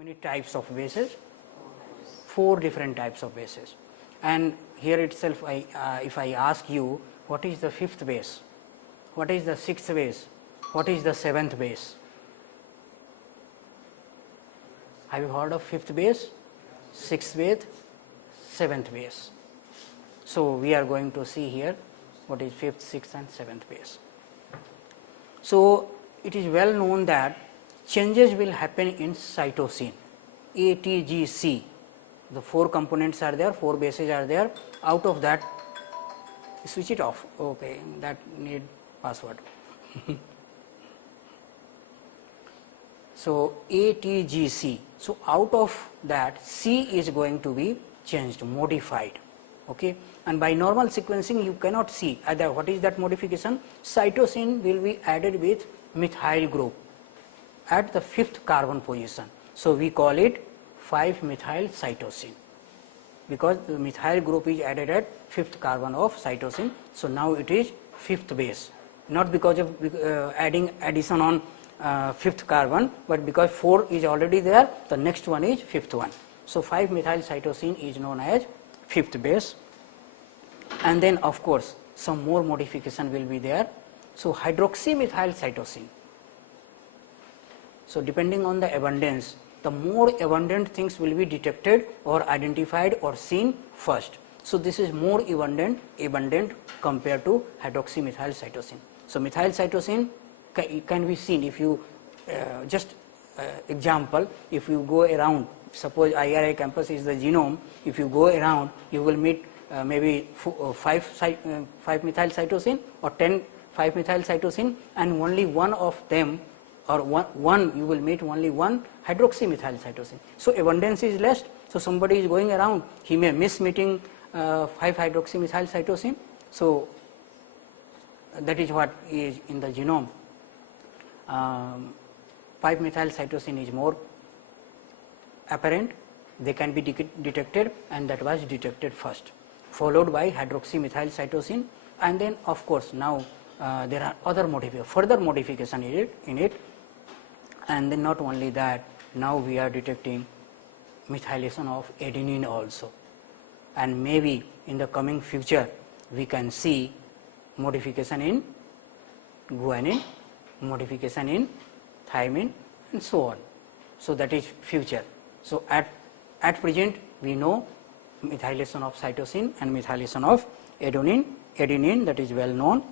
many types of bases? 4 different types of bases. And here itself if I ask you what is the 5th base, what is the 6th base, what is the 7th base? Have you heard of 5th base, 6th base, 7th base? So, we are going to see here what is 5th, 6th and 7th base. So, it is well known that changes will happen in cytosine A, T, G, C. The 4 components are there, 4 bases are there. Out of that, switch it off. Okay, that need password. So, A, T, G, C. So, out of that C is going to be changed, modified. Okay. And by normal sequencing you cannot see either what is that modification. Cytosine will be added with methyl group at the 5th carbon position. So, we call it 5-methyl cytosine because the methyl group is added at 5th carbon of cytosine. So, now it is 5th base, not because of addition on 5th carbon, but because 4 is already there, the next one is 5th one. So, 5-methyl cytosine is known as 5th base, and then of course, some more modification will be there. So, hydroxymethyl cytosine. So, depending on the abundance, the more abundant things will be detected or identified or seen first. So, this is more abundant compared to hydroxymethyl cytosine. So, methyl cytosine can be seen if you just example, if you go around, suppose IRI campus is the genome, if you go around you will meet maybe 5-methyl cytosine or 10 5-methyl cytosine, and only one of them or one you will meet only one hydroxymethyl cytosine. So, abundance is less. So, somebody is going around, he may miss meeting 5-hydroxymethyl cytosine. So, that is what is in the genome. 5-methyl cytosine is more apparent, they can be detected, and that was detected first, followed by hydroxymethyl cytosine, and then of course, now there are other further modification in it, and then not only that, now we are detecting methylation of adenine also, and maybe in the coming future we can see modification in guanine, modification in thymine and so on. So, that is future. So, at present we know methylation of cytosine and methylation of adenine, that is well known,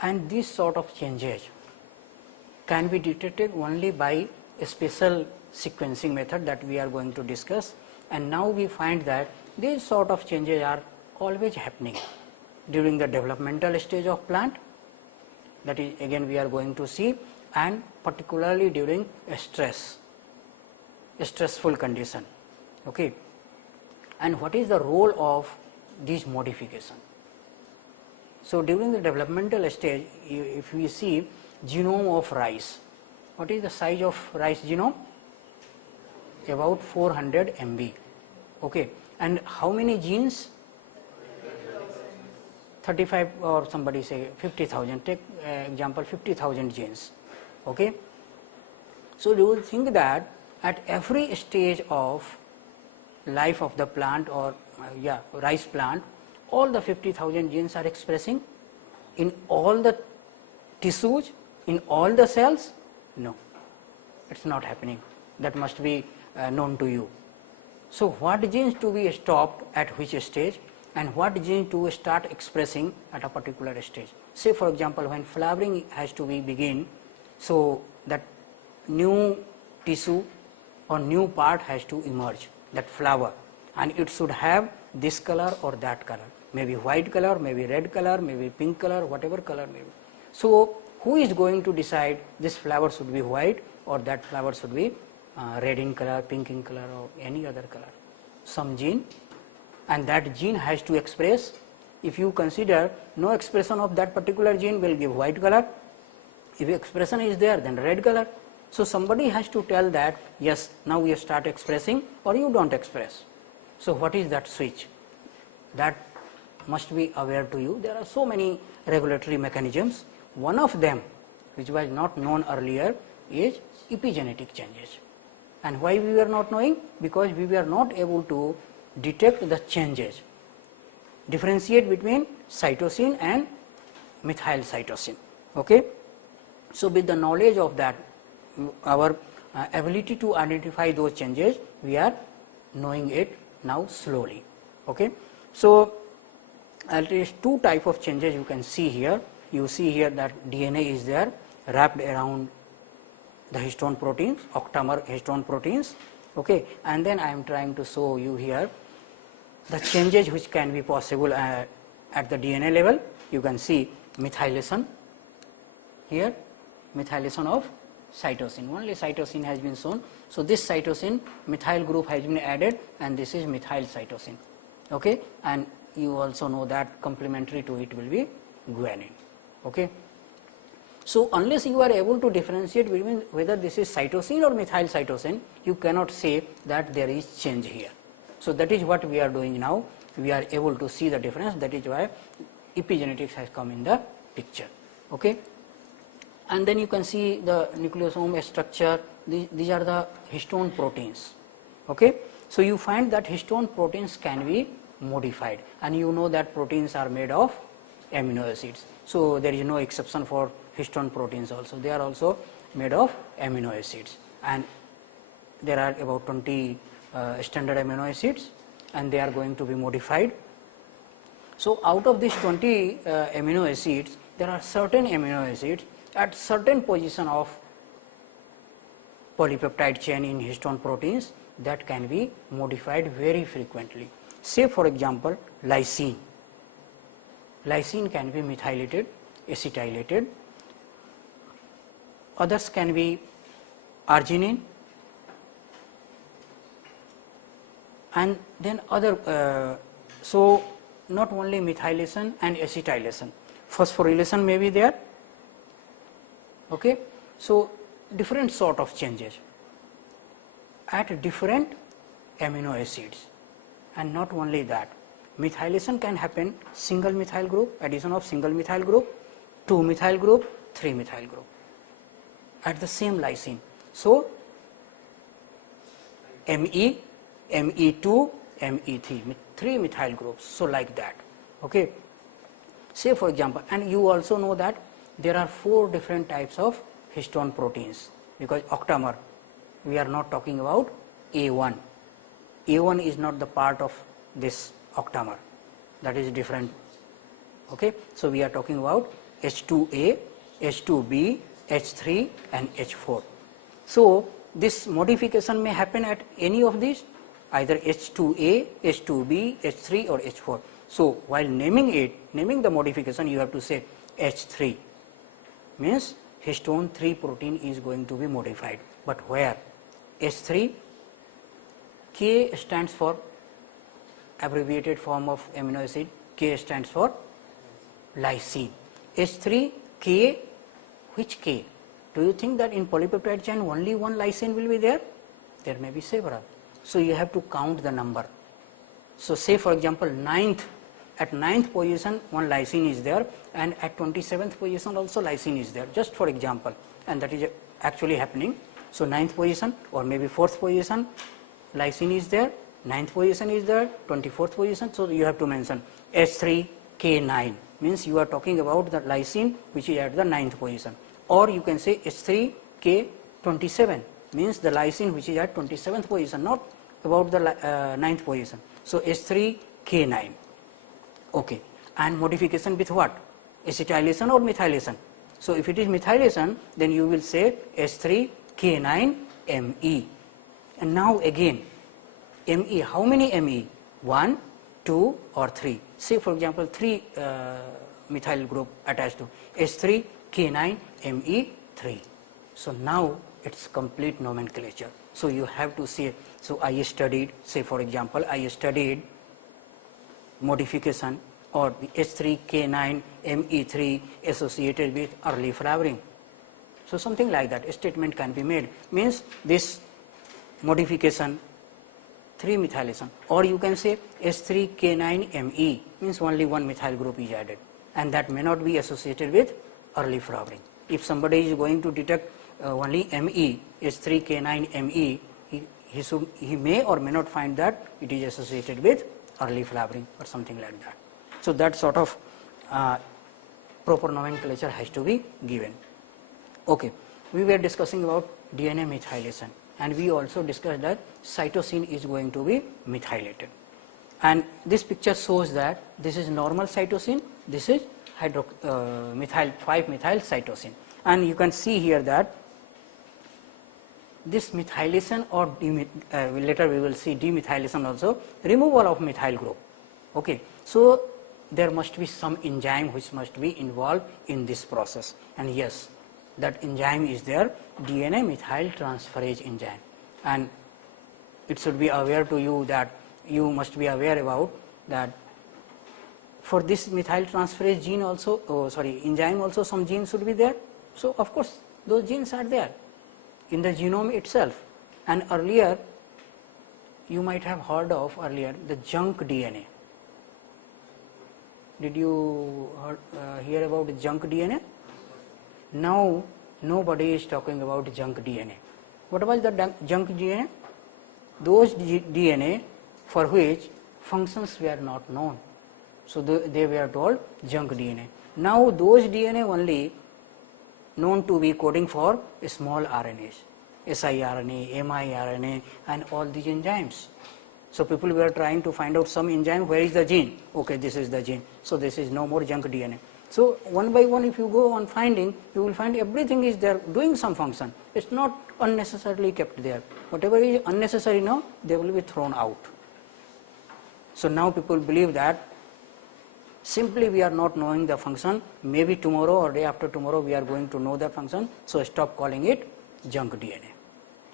and this sort of changes can be detected only by a special sequencing method that we are going to discuss. And now we find that these sort of changes are always happening during the developmental stage of plant, that is again we are going to see, and particularly during a stressful condition. Okay. And what is the role of these modification? So, during the developmental stage, if we see genome of rice, what is the size of rice genome? About 400 MB. Okay. And how many genes? 35 or somebody say 50,000, take example 50,000 genes. Okay. So, you will think that at every stage of life of the plant or rice plant, all the 50,000 genes are expressing in all the tissues, in all the cells? No, it is not happening. That must be known to you. So, what genes to be stopped at which stage, and what genes to start expressing at a particular stage? Say for example, when flowering has to be begin, so that new tissue or new part has to emerge, that flower, and it should have this color or that color, maybe white color, maybe red color, maybe pink color, whatever color may be. So, who is going to decide this flower should be white or that flower should be red in color, pink in color or any other color? Some gene, and that gene has to express. If you consider no expression of that particular gene will give white color, if expression is there then red color. So, somebody has to tell that yes, now we start expressing or you do not express. So, what is that switch? That must be aware to you. There are so many regulatory mechanisms. One of them which was not known earlier, is epigenetic changes. And why we were not knowing? Because we were not able to detect the changes, differentiate between cytosine and methyl cytosine. Okay? So, with the knowledge of that, our ability to identify those changes, we are knowing it now slowly. Okay? So, at least two type of changes you can see here. You see here that DNA is there wrapped around the histone proteins, octamer histone proteins. Okay? And then I am trying to show you here the changes which can be possible at the DNA level. You can see methylation here, methylation of cytosine, only cytosine has been shown. So, this cytosine methyl group has been added and this is methyl cytosine. Okay? And you also know that complementary to it will be guanine. Okay? So, unless you are able to differentiate between whether this is cytosine or methyl cytosine, you cannot say that there is change here. So, that is what we are doing now. We are able to see the difference. That is why epigenetics has come in the picture. Okay? And then you can see the nucleosome structure. These are the histone proteins. Okay? So, you find that histone proteins can be modified, and you know that proteins are made of amino acids. So, there is no exception for histone proteins also. They are also made of amino acids, and there are about 20 standard amino acids, and they are going to be modified. So, out of these 20 amino acids, there are certain amino acids at certain position of polypeptide chain in histone proteins that can be modified very frequently. Say for example, lysine. Lysine can be methylated, acetylated. Others can be arginine, and then other. So, not only methylation and acetylation, phosphorylation may be there. Okay? So, different sort of changes at different amino acids, and not only that, methylation can happen single methyl group, addition of single methyl group, 2 methyl group, 3 methyl group at the same lysine. So, Me, Me2, Me3, 3 methyl groups. So, like that. Okay. Say for example, and you also know that there are 4 different types of histone proteins, because octamer, we are not talking about A1. A1 is not the part of this octamer, that is different. Okay. So, we are talking about H2A, H2B, H3 and H4. So, this modification may happen at any of these, either H2A, H2B, H3 or H4. So, while naming it, naming the modification, you have to say H3, means histone 3 protein is going to be modified, but where? H3, K stands for abbreviated form of amino acid, K stands for lysine. H3, K, which K? Do you think that in polypeptide chain only one lysine will be there? There may be several. So, you have to count the number. So, say for example, at 9th position one lysine is there, and at 27th position also lysine is there, just for example, and that is actually happening. So, 9th position or maybe 4th position lysine is there, 9th position is there, 24th position. So, you have to mention H3K9, means you are talking about the lysine which is at the 9th position, or you can say H3K27, means the lysine which is at 27th position, not about the 9th position. So, H3K9. Okay. And modification with what? Acetylation or methylation? So, if it is methylation, then you will say H3K9Me. And now again, Me, how many Me? 1, 2 or 3. Say for example, 3 methyl group attached to H3K9Me3. So, now it is complete nomenclature. So, you have to say, so I studied, say for example, I studied modification or the H3K9Me3 associated with early flowering. So, something like that, a statement can be made, means this modification 3 methylation, or you can say H3K9Me, means only one methyl group is added, and that may not be associated with early flowering. If somebody is going to detect only ME is 3K9ME, he may or may not find that it is associated with early flowering or something like that. So that sort of proper nomenclature has to be given. Okay, we were discussing about DNA methylation, and we also discussed that cytosine is going to be methylated. And this picture shows that this is normal cytosine, this is 5-methyl cytosine, and you can see here that this methylation or later we will see demethylation also, removal of methyl group. Okay, so there must be some enzyme which must be involved in this process, and yes, that enzyme is there, DNA methyltransferase enzyme, and it should be aware to you that you must be aware about that for this methyltransferase gene also, enzyme also, some genes should be there. So of course those genes are there in the genome itself, and earlier you might have heard of the junk DNA. Did you hear about junk DNA? Now nobody is talking about junk DNA. What was the junk DNA? Those DNA for which functions were not known. So they were called junk DNA. Now those DNA only known to be coding for small RNAs, siRNA, miRNA, and all these enzymes. So people were trying to find out some enzyme, where is the gene? Okay, this is the gene. So this is no more junk DNA. So one by one, if you go on finding, you will find everything is there doing some function. It's not unnecessarily kept there. Whatever is unnecessary now, they will be thrown out. So now people believe that simply we are not knowing the function, maybe tomorrow or day after tomorrow we are going to know the function, so stop calling it junk DNA.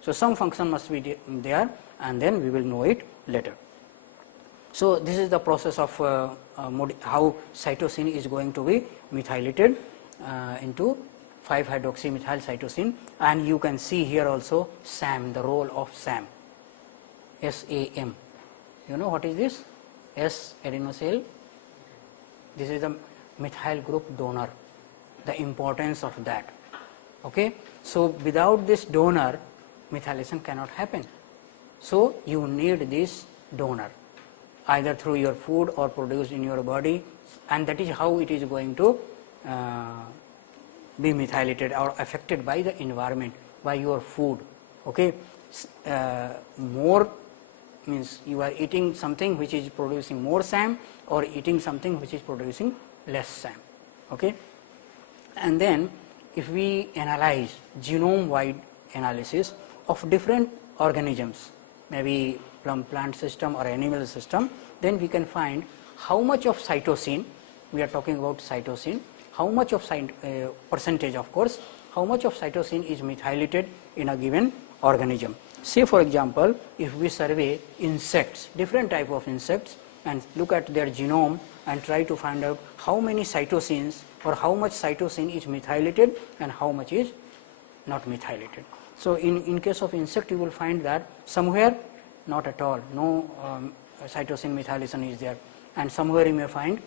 So some function must be there, and then we will know it later. So this is the process of how cytosine is going to be methylated into 5-hydroxymethyl cytosine, and you can see here also SAM, the role of SAM, SAM. You know what is this? S adenosine. This is the methyl group donor, the importance of that. Okay, so without this donor, methylation cannot happen. So you need this donor, either through your food or produced in your body, and that is how it is going to be methylated or affected by the environment, by your food. Okay, more means you are eating something which is producing more SAM, or eating something which is producing less SAM. Okay, and then if we analyze genome-wide analysis of different organisms, maybe from plant system or animal system, then we can find how much of cytosine, we are talking about cytosine, how much of percentage, of course, how much of cytosine is methylated in a given organism. Say for example, if we survey insects, different type of insects, and look at their genome and try to find out how many cytosines or how much cytosine is methylated and how much is not methylated. So in case of insect, you will find that somewhere not at all, no cytosine methylation is there, and somewhere you may find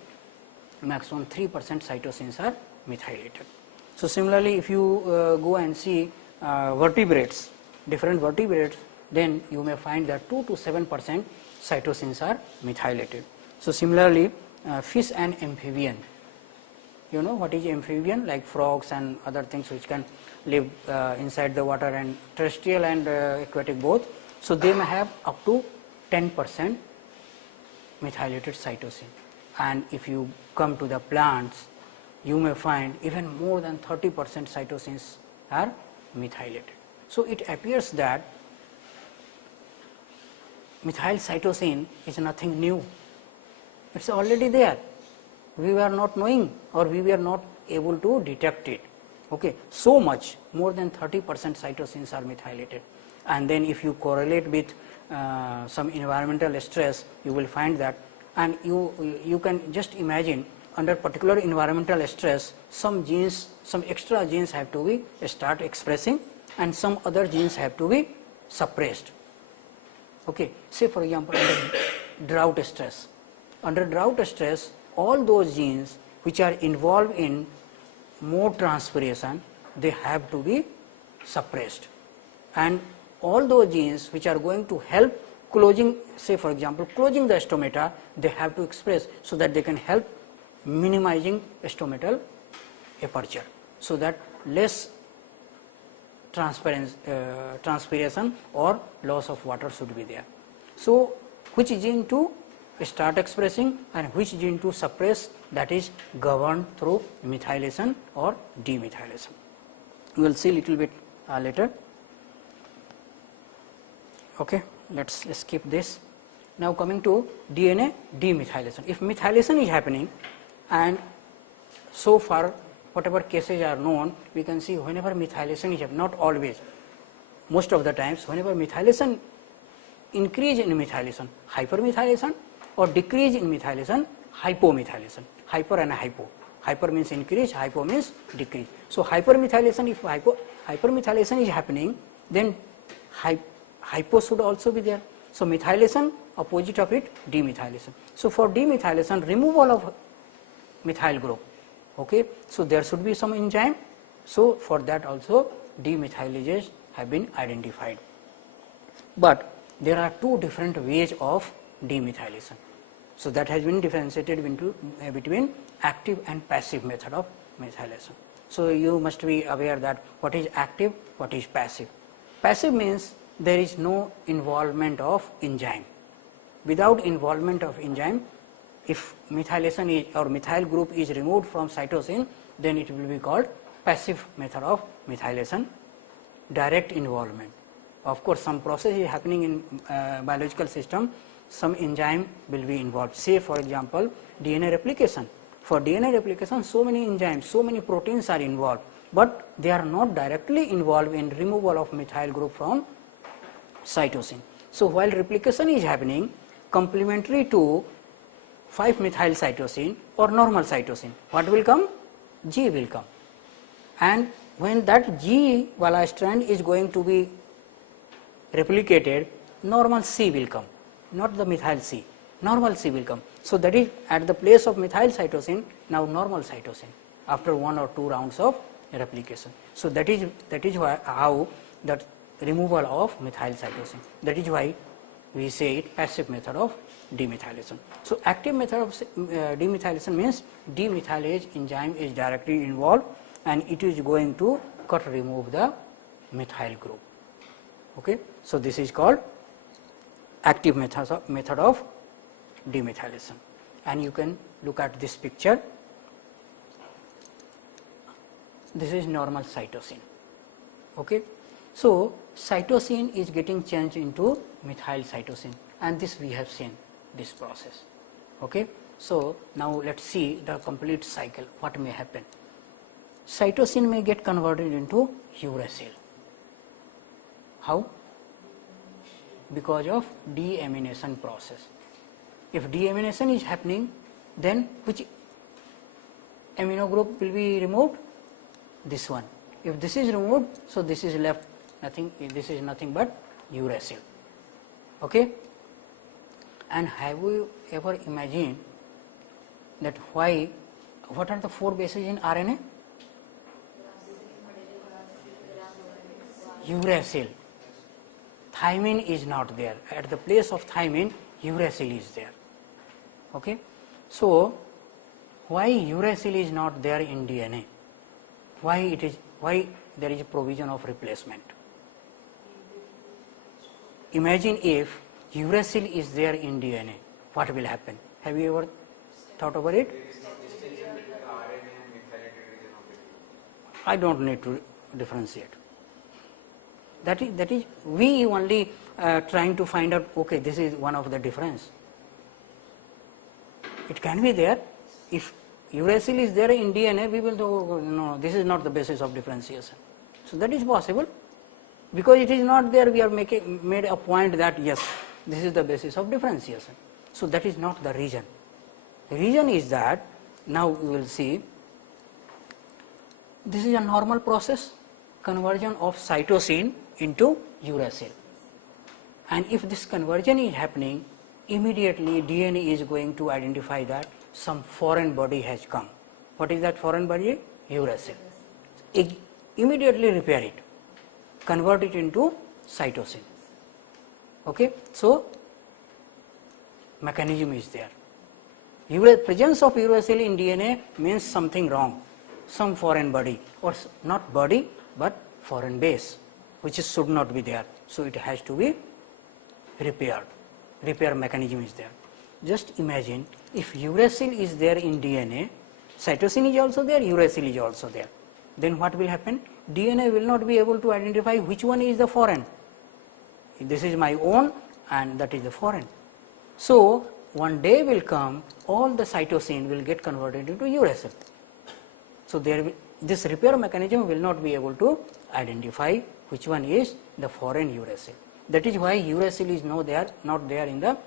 maximum 3% cytosines are methylated. So similarly, if you go and see vertebrates, different vertebrates, then you may find that 2 to 7% cytosines are methylated. So similarly, fish and amphibian, you know what is amphibian, like frogs and other things which can live inside the water, and terrestrial and aquatic both. So they may have up to 10% methylated cytosine, and if you come to the plants, you may find even more than 30% cytosines are methylated. So it appears that methyl cytosine is nothing new. It's already there. We were not knowing, or we were not able to detect it. Okay, so much, more than 30% cytosines are methylated. And then if you correlate with some environmental stress, you will find that, and you can just imagine, under particular environmental stress, some genes, some extra genes have to be start expressing, and some other genes have to be suppressed. Okay, say for example, under drought stress. Under drought stress, all those genes which are involved in more transpiration, they have to be suppressed, and all those genes which are going to help closing, say for example closing the stomata, they have to express so that they can help minimizing stomatal aperture, so that less transpiration or loss of water should be there. So, which gene to start expressing and which gene to suppress, that is governed through methylation or demethylation. We will see little bit later. Okay, let us skip this. Now coming to DNA demethylation. If methylation is happening, and so far whatever cases are known, we can see whenever methylation is happening, not always, most of the times whenever methylation, increase in methylation, hypermethylation, or decrease in methylation, hypomethylation. Hyper and hypo. Hyper means increase, hypo means decrease. So hypermethylation, if hypermethylation is happening, then hypo should also be there. So methylation, opposite of it, demethylation. So for demethylation, removal of methyl group. Okay, so there should be some enzyme. So for that also demethylases have been identified. But there are two different ways of demethylation. So that has been differentiated into between active and passive method of methylation. So you must be aware that what is active, what is passive. Passive means there is no involvement of enzyme. Without involvement of enzyme, if methylation is or methyl group is removed from cytosine, then it will be called passive method of methylation. Direct involvement. Of course, some process is happening in biological system, some enzyme will be involved. Say for example, DNA replication. For DNA replication, so many enzymes, so many proteins are involved, but they are not directly involved in removal of methyl group from cytosine. So while replication is happening, complementary to 5-methyl cytosine or normal cytosine, what will come? G will come. And when that G wala strand is going to be replicated, normal C will come, not the methyl C, normal C will come. So that is at the place of methyl cytosine, now normal cytosine after 1 or 2 rounds of replication. So that is why how that removal of methyl cytosine. That is why we say it passive method of demethylation. So active method of demethylation means demethylase enzyme is directly involved and it is going to remove the methyl group. Okay. So this is called active method of demethylation, and you can look at this picture. This is normal cytosine. Okay. So cytosine is getting changed into methyl cytosine, and this we have seen this process. Okay. So now let us see the complete cycle, what may happen. Cytosine may get converted into uracil. How? Because of deamination process. If deamination is happening, then which amino group will be removed? This one. If this is removed, so this is left nothing, this is nothing but uracil. Okay. And have you ever imagined that what are the 4 bases in RNA? Uracil. Thymine is not there. At the place of thymine, uracil is there. Okay. So why uracil is not there in DNA? Why there is a provision of replacement? Imagine if uracil is there in DNA, what will happen? Have you ever thought about it? I don't need to differentiate. That is we only trying to find out, okay, this is one of the difference. It can be there. If uracil is there in DNA, we will know, no, this is not the basis of differentiation. So that is possible. Because it is not there, we are made a point that yes, this is the basis of differentiation. So that is not the reason. The reason is that, now we will see, this is a normal process, conversion of cytosine into uracil. And if this conversion is happening, immediately DNA is going to identify that some foreign body has come. What is that foreign body? Uracil. Immediately repair it. convert it into cytosine. Okay. So, mechanism is there. Presence of uracil in DNA means something wrong, some foreign body, or not body but foreign base, which should not be there. So, it has to be repaired. Repair mechanism is there. Just imagine if uracil is there in DNA, cytosine is also there, uracil is also there. Then what will happen? DNA will not be able to identify which one is the foreign. This is my own and that is the foreign. So, one day will come, all the cytosine will get converted into uracil. So, this repair mechanism will not be able to identify which one is the foreign uracil. That is why uracil is not there in the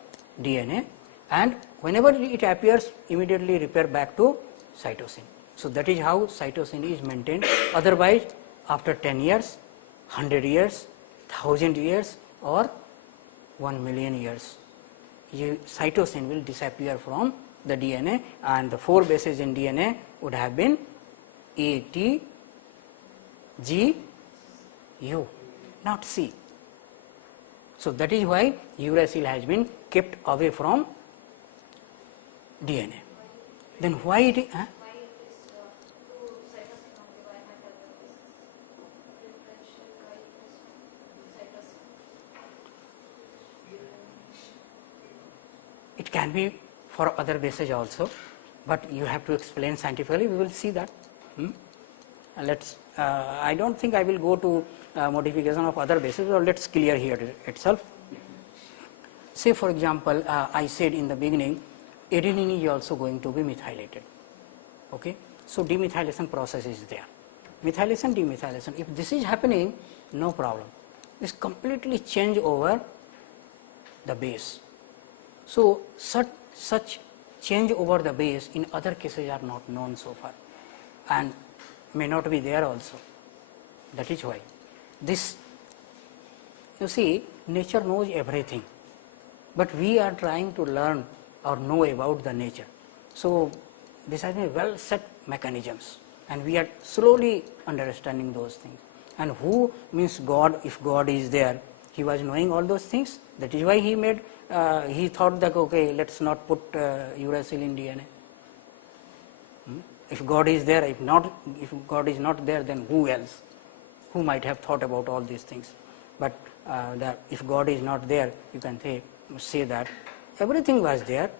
DNA, and whenever it appears, immediately repair back to cytosine. So, that is how cytosine is maintained. Otherwise, after 10 years, 100 years, 1000 years or 1,000,000 years, cytosine will disappear from the DNA, and the 4 bases in DNA would have been A, T, G, U, not C. So, that is why uracil has been kept away from DNA. Then why it is? It can be for other bases also, but you have to explain scientifically. We will see that. Let's. I don't think I will go to modification of other bases, or let's clear here itself. Say for example, I said in the beginning, adenine is also going to be methylated. Okay, so demethylation process is there. Methylation, demethylation. If this is happening, no problem. This completely change over the base. So, such change over the base in other cases are not known so far, and may not be there also. That is why this, you see, nature knows everything, but we are trying to learn or know about the nature. So, this has been well set mechanisms, and we are slowly understanding those things. And who means God? If God is there, He was knowing all those things. That is why He made. He thought that okay, let's not put uracil in DNA. If God is there, if God is not there, then who else? Who might have thought about all these things? But if God is not there, you can say that everything was there.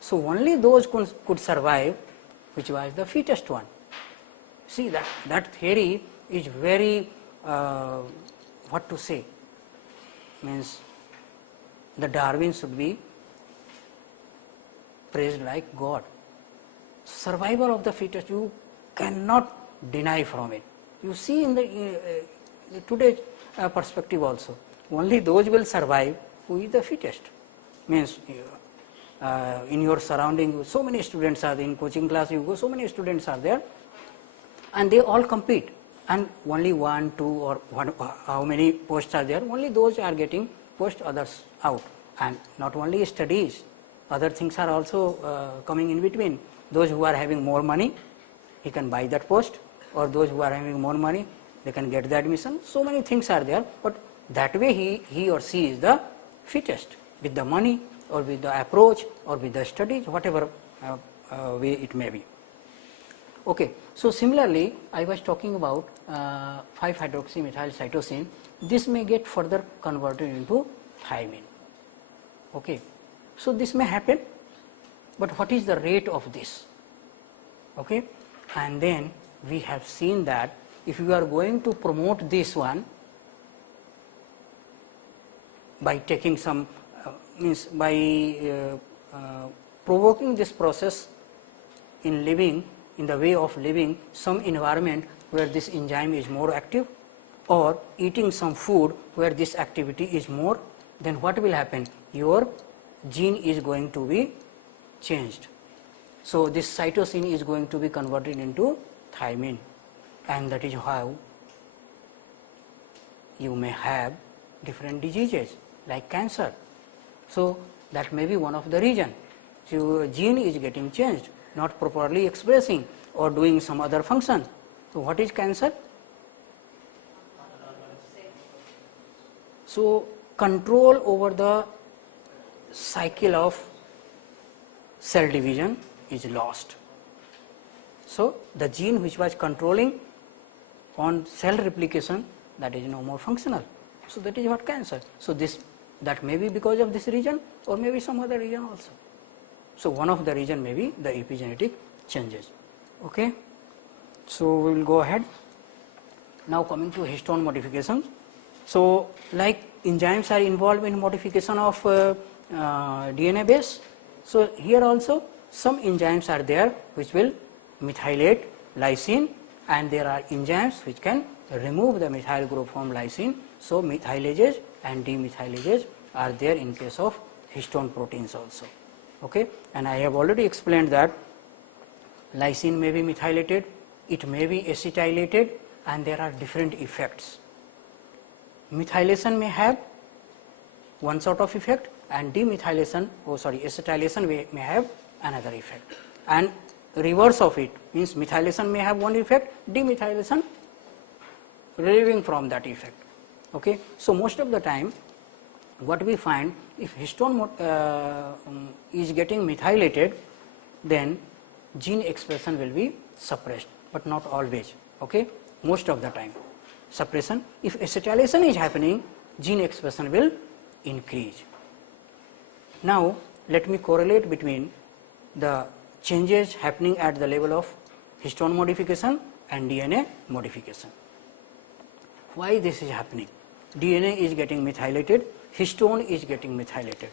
So only those could survive, which was the fittest one. See that theory is very what to say, means the Darwin should be praised like God. Survival of the fittest, you cannot deny from it. You see in the today's perspective also, only those will survive who is the fittest. Means in your surrounding, so many students are there. In coaching class you go, so many students are there, and they all compete, and only 1, 2 or how many posts are there, only those are getting post, others out. And not only studies, other things are also coming in between. Those who are having more money, he can buy that post, or those who are having more money, they can get the admission. So many things are there, but that way he or she is the fittest, with the money or with the approach or with the studies, whatever way it may be. Okay. So similarly, I was talking about 5-hydroxymethylcytosine. This may get further converted into thymine. Okay. So this may happen, but what is the rate of this? Okay. And then we have seen that if you are going to promote this one by taking some means by provoking this process in living, in the way of living some environment where this enzyme is more active, or eating some food where this activity is more, then what will happen? Your gene is going to be changed. So this cytosine is going to be converted into thymine, and that is how you may have different diseases like cancer. So that may be one of the reason. So your gene is getting changed, not properly expressing or doing some other function. So what is cancer? So control over the cycle of cell division is lost. So the gene which was controlling on cell replication, that is no more functional. So that is what cancer. So that may be because of this region or maybe some other region also. So one of the reason may be the epigenetic changes. Okay. So we will go ahead. Now coming to histone modifications. So like enzymes are involved in modification of DNA base. So here also some enzymes are there which will methylate lysine, and there are enzymes which can remove the methyl group from lysine. So methylases and demethylases are there in case of histone proteins also. Okay. And I have already explained that lysine may be methylated, it may be acetylated, and there are different effects. Methylation may have one sort of effect, and demethylation, acetylation may have another effect, and reverse of it means methylation may have one effect, demethylation relieving from that effect. Okay. So most of the time what we find, if histone is getting methylated, then gene expression will be suppressed, but not always. Okay. Most of the time suppression. If acetylation is happening, gene expression will increase. Now let me correlate between the changes happening at the level of histone modification and DNA modification. Why this is happening? DNA is getting methylated, histone is getting methylated.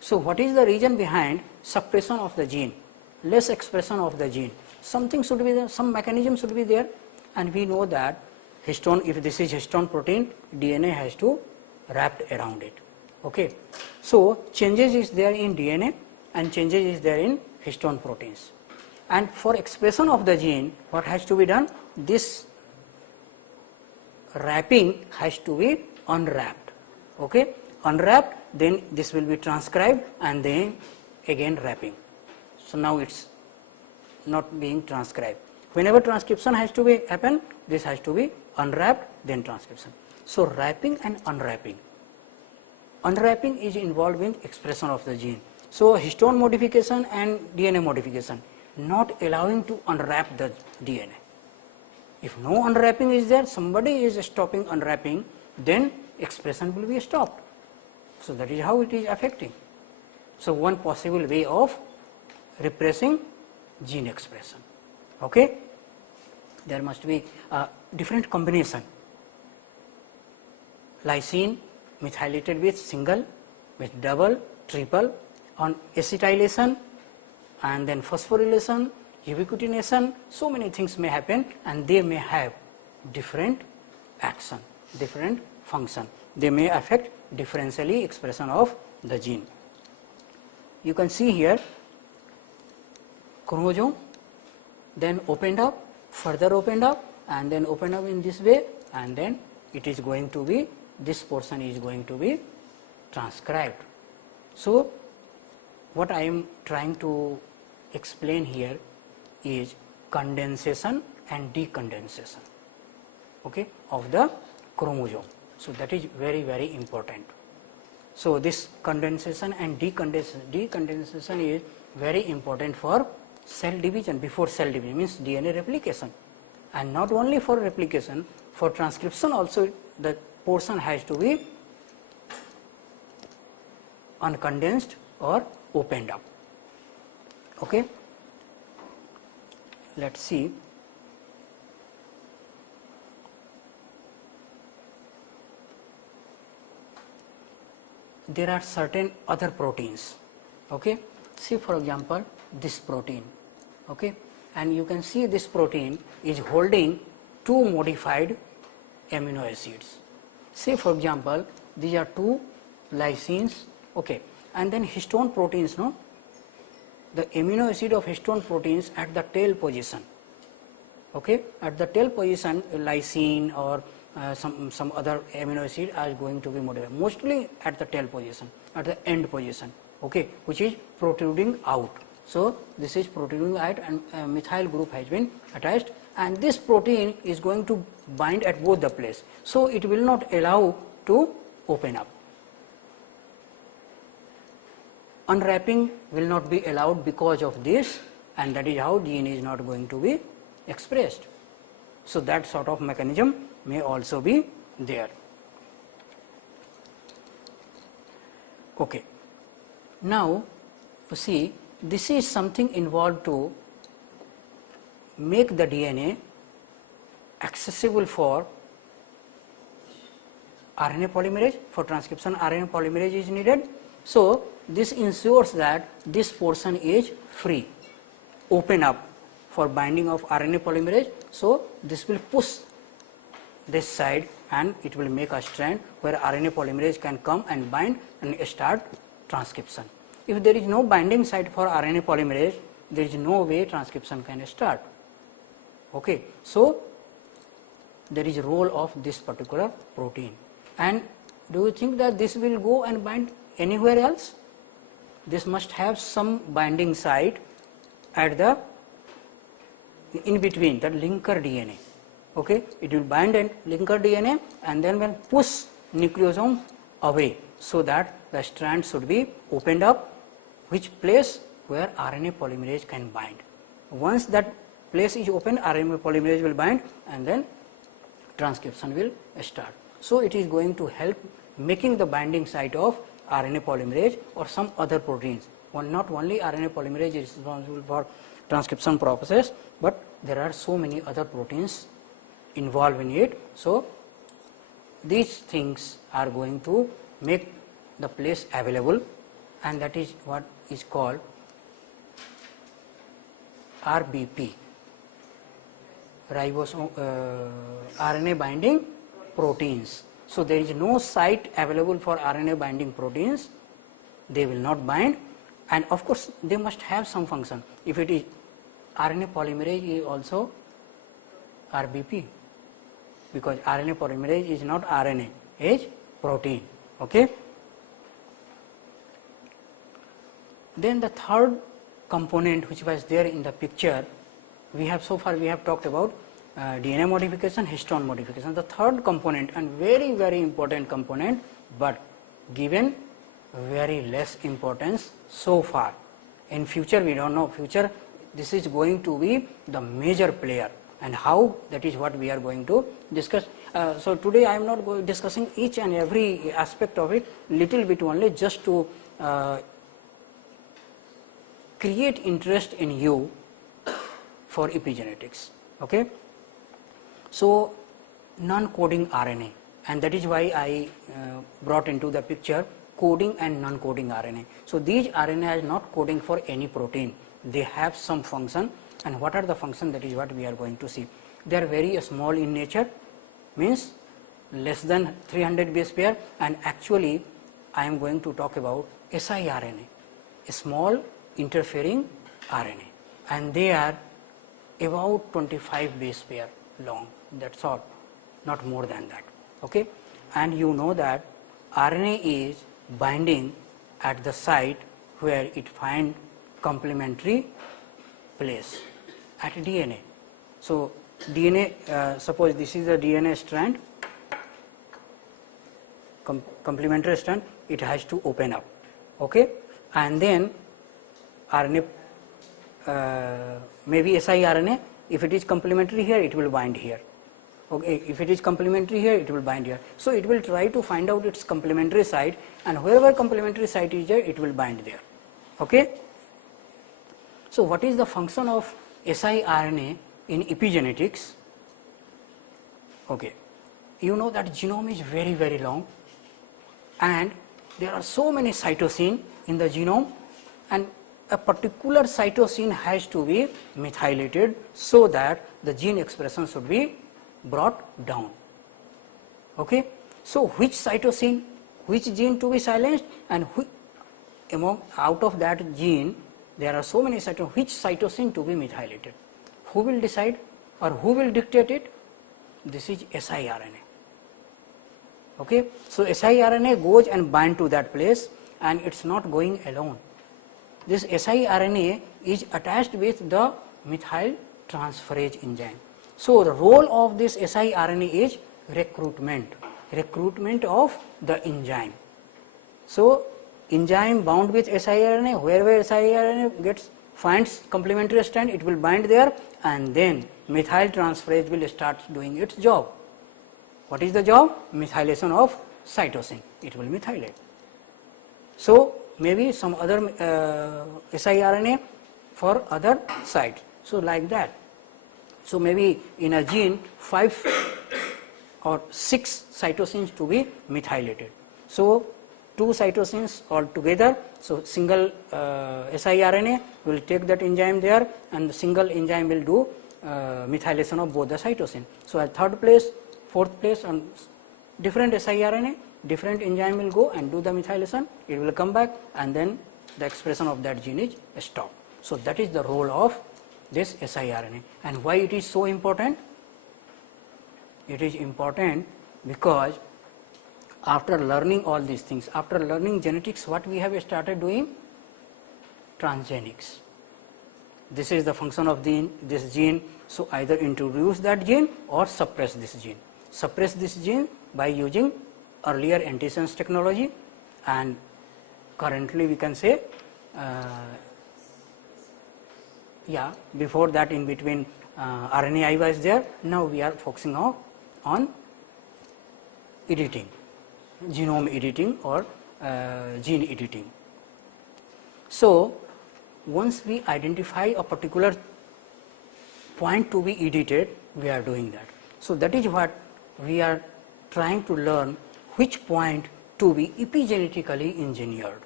So what is the reason behind suppression of the gene, less expression of the gene? Something should be there, some mechanism should be there, and we know that histone, if this is histone protein, DNA has to wrap around it. Okay. So changes is there in DNA and changes is there in histone proteins, and for expression of the gene, what has to be done? This wrapping has to be unwrapped. Okay. Unwrapped, then this will be transcribed and then again wrapping. So now it's not being transcribed. Whenever transcription has to be happen, this has to be unwrapped, then transcription. So wrapping and unwrapping. Unwrapping is involved in expression of the gene. So histone modification and DNA modification, not allowing to unwrap the DNA. If no unwrapping is there, somebody is stopping unwrapping, then expression will be stopped. So that is how it is affecting. So one possible way of repressing gene expression. Okay. There must be a different combination. Lysine methylated with single, with double, triple, on acetylation, and then phosphorylation, ubiquitination. So many things may happen, and they may have different action, different function. They may affect differentially expression of the gene. You can see here chromosome, then opened up, further opened up, and then opened up in this way, and then it is going to be, this portion is going to be transcribed. So what I am trying to explain here is condensation and decondensation, okay, of the chromosome. So that is very, very important. So this condensation and decondensation is very important for cell division, before cell division means DNA replication, and not only for replication, for transcription also the portion has to be uncondensed or opened up. Okay. Let's see. There are certain other proteins. Okay. See, for example, this protein. Okay. And you can see this protein is holding two modified amino acids. Say, for example, these are two lysines. Okay. And then histone proteins, no? The amino acid of histone proteins at the tail position. Okay. At the tail position, lysine or some other amino acid are going to be modified, mostly at the tail position, at the end position, okay, which is protruding out. So this is protruding out, and a methyl group has been attached, and this protein is going to bind at both the place. So it will not allow to open up. Unwrapping will not be allowed because of this, and that is how DNA is not going to be expressed. So, that sort of mechanism may also be there. Okay. Now, you see, this is something involved to make the DNA accessible for RNA polymerase. For transcription, RNA polymerase is needed. So, this ensures that this portion is free, open up for binding of RNA polymerase. So, this will push this side and it will make a strand where RNA polymerase can come and bind and start transcription. If there is no binding site for RNA polymerase, there is no way transcription can start. Okay. So, there is a role of this particular protein. And do you think that this will go and bind anywhere else? This must have some binding site at the in between, that linker DNA. Okay. It will bind and linker DNA and then will push nucleosome away, so that the strand should be opened up, which place where RNA polymerase can bind. Once that place is open, RNA polymerase will bind and then transcription will start. So, it is going to help making the binding site of RNA polymerase or some other proteins. Not only RNA polymerase is responsible for transcription process, but there are so many other proteins involved in it. So, these things are going to make the place available, and that is what is called RBP, ribosome RNA binding proteins. So, there is no site available for RNA binding proteins, they will not bind, and of course, they must have some function. If it is RNA polymerase is also RBP, because RNA polymerase is not RNA, it is protein. Okay. Then the third component which was there in the picture, we have so far we have talked about DNA modification, histone modification. The third component, and very important component, but given very less importance so far. In future we do not know, future this is going to be the major player, and how, that is what we are going to discuss. So, today I am not discussing each and every aspect of it, little bit only, just to create interest in you for epigenetics. Okay. So, non-coding RNA, and that is why I brought into the picture coding and non-coding RNA. So, these RNA is not coding for any protein, they have some function, and what are the function, that is what we are going to see. They are very small in nature, means less than 300 base pair, and actually I am going to talk about siRNA, a small interfering RNA, and they are about 25 base pair long, that is all, not more than that. Okay. And you know that RNA is binding at the site where it finds complementary place at DNA. So, DNA, suppose this is the DNA strand, complementary strand, it has to open up. Okay. And then RNA, maybe siRNA, if it is complementary here, it will bind here. Okay. If it is complementary here, it will bind here. So, it will try to find out its complementary site, and wherever complementary site is there, it will bind there. Okay. So, what is the function of siRNA in epigenetics? Okay. You know that genome is very long, and there are so many cytosine in the genome, and a particular cytosine has to be methylated, so that the gene expression should be brought down. Okay. So, which cytosine, which gene to be silenced, and among out of that gene there are so many cytosine, which cytosine to be methylated? Who will decide or who will dictate it? This is siRNA. Okay. So, siRNA goes and bind to that place, and it is not going alone. This siRNA is attached with the methyl transferase enzyme. So, the role of this siRNA is recruitment. recruitment of the enzyme. So, enzyme bound with siRNA, wherever siRNA finds complementary strand, it will bind there, and then methyl transferase will start doing its job. What is the job? Methylation of cytosine, it will methylate. So, maybe some other siRNA for other sites. So, like that. So, maybe in a gene 5 or 6 cytosines to be methylated. So, 2 cytosines all together. So, single siRNA will take that enzyme there, and the single enzyme will do methylation of both the cytosine. So, at third place, fourth place, on different siRNA, different enzyme will go and do the methylation, it will come back, and then the expression of that gene is stopped. So, that is the role of this siRNA. And why it is so important? It is important because after learning all these things, after learning genetics, what we have started doing? Transgenics. This is the function of this gene. So, either introduce that gene or suppress this gene. Suppress this gene by using earlier antisense technology, and currently we can say before that in between RNAi was there. Now we are focusing on editing, genome editing or gene editing. So, once we identify a particular point to be edited, we are doing that. So, that is what we are trying to learn, which point to be epigenetically engineered.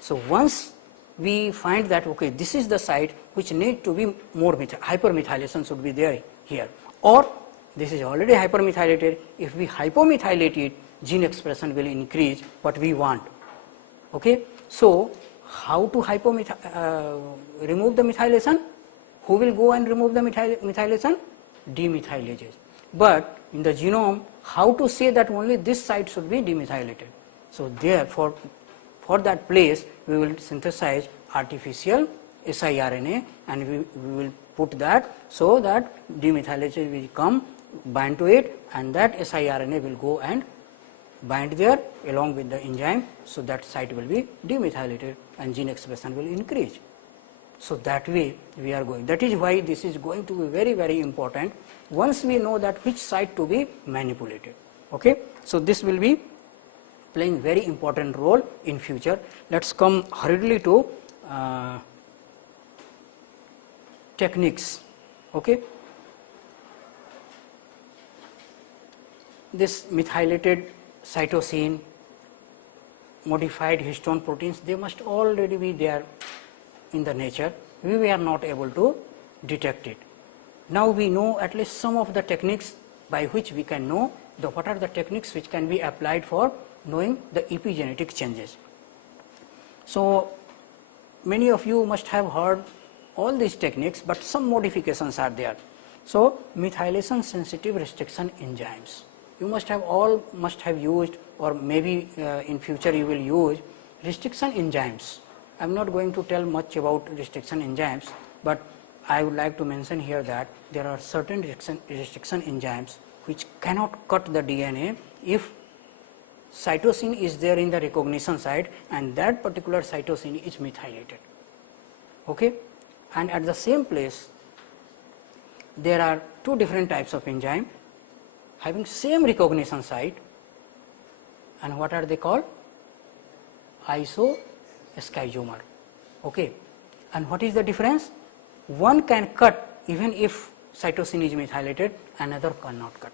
So, once we find that okay, this is the site which need to be more hypermethylation should be there here, or this is already hypermethylated, if we hypomethylate it, gene expression will increase what we want. Okay? So, how to remove the methylation? Who will go and remove the methylation? Demethylases. But in the genome, how to say that only this site should be demethylated? So, therefore, for that place we will synthesize artificial siRNA, and we will put that, so that demethylation will come, bind to it, and that siRNA will go and bind there along with the enzyme. So, that site will be demethylated and gene expression will increase. So, that way we are going. That is why this is going to be very, very important once we know that which site to be manipulated. Okay? So, this will be playing very important role in future. Let us come hurriedly to techniques. Okay? This methylated cytosine, modified histone proteins, they must already be there in the nature. We were not able to detect it. Now we know at least some of the techniques by which we can know what are the techniques which can be applied for knowing the epigenetic changes. So, many of you must have heard all these techniques, but some modifications are there. So, methylation sensitive restriction enzymes. You must have used, or maybe in future you will use restriction enzymes. I am not going to tell much about restriction enzymes, but I would like to mention here that there are certain restriction enzymes which cannot cut the DNA if cytosine is there in the recognition site and that particular cytosine is methylated. Okay? And at the same place, there are two different types of enzyme having same recognition site, and what are they called? Isoschizomers. Okay? And what is the difference? One can cut even if cytosine is methylated, another cannot cut.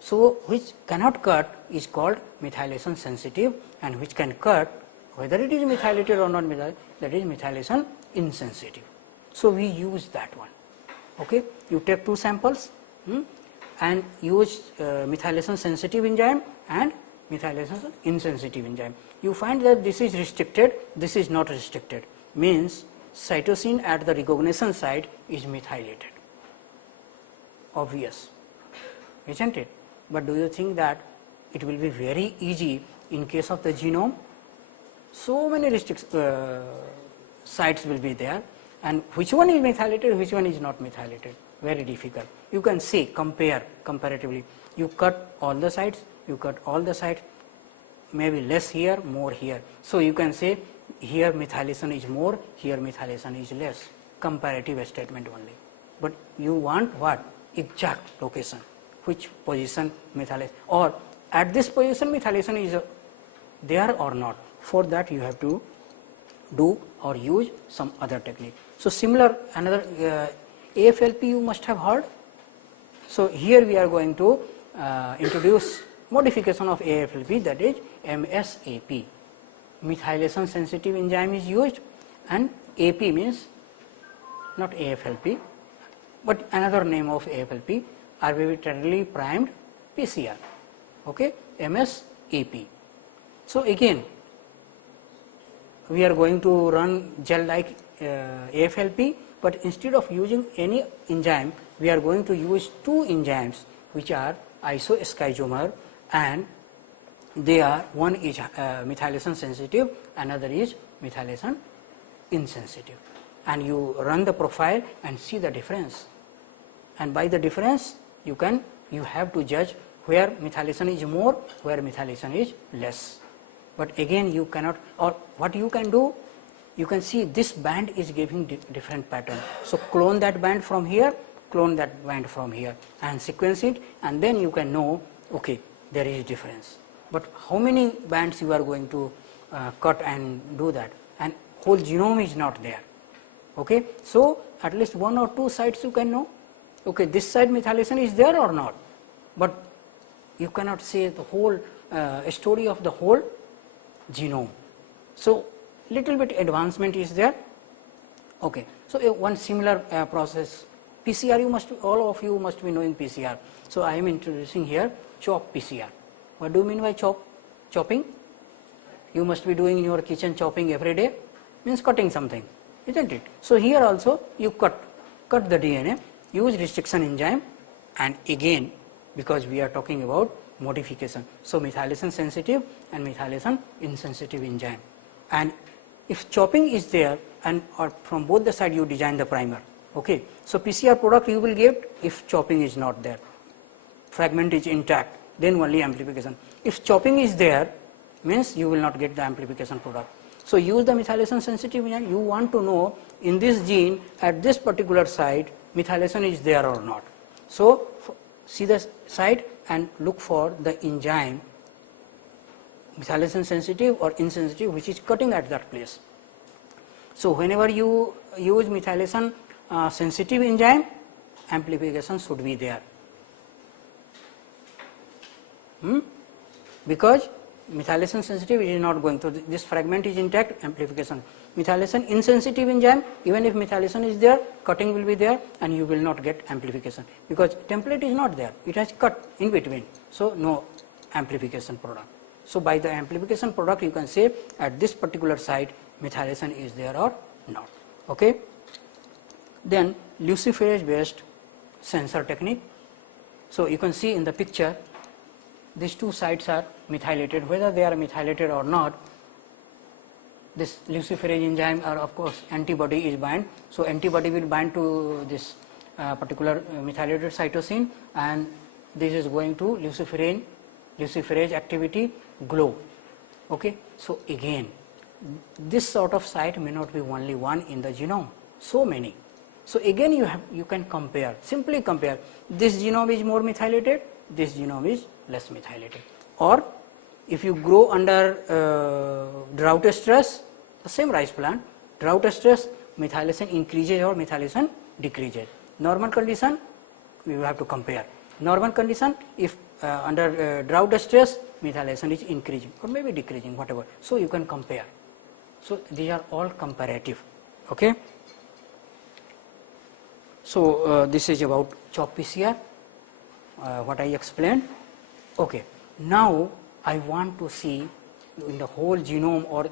So, which cannot cut is called methylation sensitive, and which can cut, whether it is methylated or not methylated, that is methylation insensitive. So, we use that one. Okay? You take two samples and use methylation sensitive enzyme and methylation insensitive enzyme. You find that this is restricted, this is not restricted, means cytosine at the recognition site is methylated. Obvious, isn't it? But do you think that it will be very easy in case of the genome? So many sites will be there, and which one is methylated, which one is not methylated? Very difficult. You can see, comparatively. You cut all the sites, you cut all the sites, maybe less here, more here. So you can say here methylation is more, here methylation is less, comparative statement only. But you want what? Exact location, which position methylation, or at this position methylation is there or not. For that you have to do or use some other technique. So similar another AFLP you must have heard. So here we are going to introduce modification of AFLP, that is MSAP. Methylation sensitive enzyme is used, and AP means not AFLP but another name of AFLP, arbitrarily primed PCR, okay, MSAP. So again we are going to run gel like AFLP, but instead of using any enzyme we are going to use two enzymes which are isoschizomers, and they are, one is methylation sensitive, another is methylation insensitive, and you run the profile and see the difference, and by the difference you have to judge where methylation is more, where methylation is less. But again you cannot, or what you can do, you can see this band is giving different pattern. So clone that band from here, clone that band from here and sequence it, and then you can know, okay, there is difference. But how many bands you are going to cut and do that, and whole genome is not there, okay. So at least one or two sites you can know, okay, this side methylation is there or not, but you cannot say the whole story of the whole genome. So little bit advancement is there, okay. So one similar process, PCR, you must, all of you must be knowing PCR. So I am introducing here CHOP PCR. What do you mean by chopping? You must be doing in your kitchen chopping every day, means cutting something, isn't it? So here also you cut the DNA, use restriction enzyme, and again because we are talking about modification, so methylation sensitive and methylation insensitive enzyme, and if chopping is there, and or from both the side you design the primer, okay. So PCR product you will get if chopping is not there, fragment is intact, then only amplification. If chopping is there, means you will not get the amplification product. So use the methylation sensitive enzyme. You want to know in this gene at this particular site methylation is there or not. So see the site and look for the enzyme methylation sensitive or insensitive which is cutting at that place. So whenever you use methylation sensitive enzyme, amplification should be there. Because methylation sensitive is not going to, this fragment is intact, amplification. Methylation insensitive enzyme, even if methylation is there, cutting will be there and you will not get amplification because template is not there, it has cut in between, so no amplification product. So by the amplification product you can say at this particular site methylation is there or not, okay. Then luciferase based sensor technique. So you can see in the picture these two sites are methylated, whether they are methylated or not, this luciferase enzyme or of course antibody is bind. So antibody will bind to this particular methylated cytosine, and this is going to luciferase activity glow, okay. So again this sort of site may not be only one in the genome, so many. So again you can compare, simply compare, this genome is more methylated, this genome is less methylated. Or if you grow under drought stress, the same rice plant, drought stress, methylation increases or methylation decreases. Normal condition we will have to compare. Normal condition, if under drought stress, methylation is increasing or maybe decreasing, whatever. So you can compare. So these are all comparative, okay. So this is about CHOP PCR, what I explained, okay. Now I want to see in the whole genome or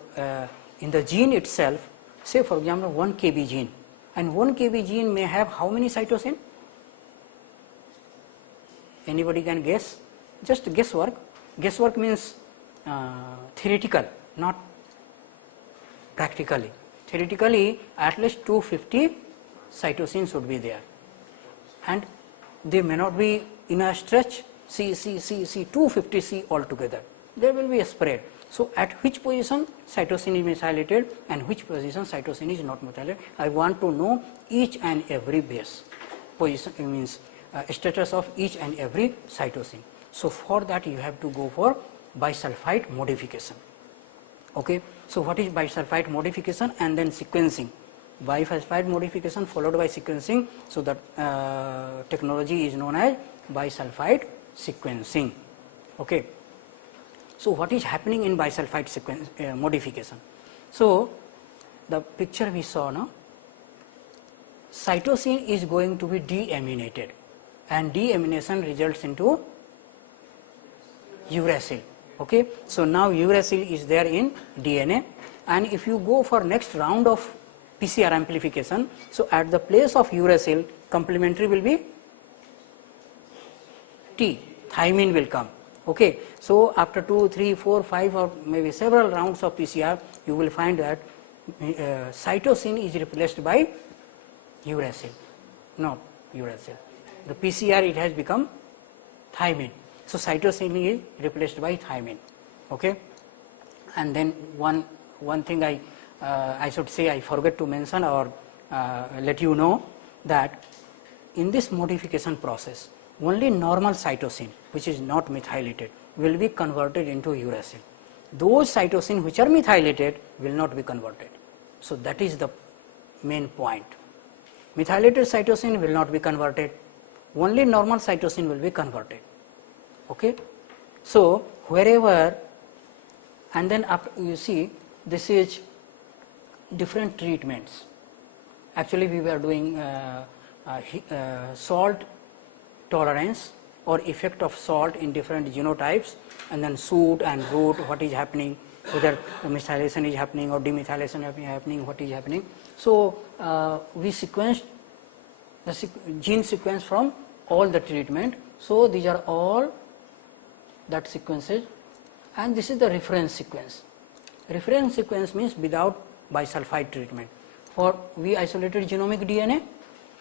in the gene itself, say for example 1 kb gene, and 1 kb gene may have how many cytosine? Anybody can guess? Just guesswork. Guesswork means theoretical, not practically. Theoretically at least 250 cytosine should be there, and they may not be in a stretch. C, 250 C altogether. There will be a spread. So, at which position cytosine is methylated and which position cytosine is not methylated. I want to know each and every base position, means status of each and every cytosine. So, for that you have to go for bisulfite modification. Okay. So, what is bisulfite modification and then sequencing? Bisulfite modification followed by sequencing. So, that technology is known as bisulfite sequencing. Okay. So, what is happening in bisulfite sequence modification? So, the picture we saw now, cytosine is going to be deaminated and deamination results into uracil. Okay. So, now uracil is there in DNA, and if you go for next round of PCR amplification, so at the place of uracil complementary will be T, thymine will come. Okay. So, after 2, 3, 4, 5 or maybe several rounds of PCR, you will find that cytosine is replaced by uracil, not uracil. The PCR it has become thymine. So, cytosine is replaced by thymine. Okay. And then one thing I should say I forget to mention or let you know that in this modification process only normal cytosine which is not methylated will be converted into uracil. Those cytosine which are methylated will not be converted. So, that is the main point. Methylated cytosine will not be converted, only normal cytosine will be converted. Okay. So, wherever, and then after you see this is different treatments. Actually, we were doing salt tolerance or effect of salt in different genotypes, and then shoot and root, what is happening, whether methylation is happening or demethylation is happening, what is happening. So, we sequenced the gene sequence from all the treatment. So, these are all that sequences, and this is the reference sequence. Reference sequence means without bisulfite treatment. For we isolated genomic DNA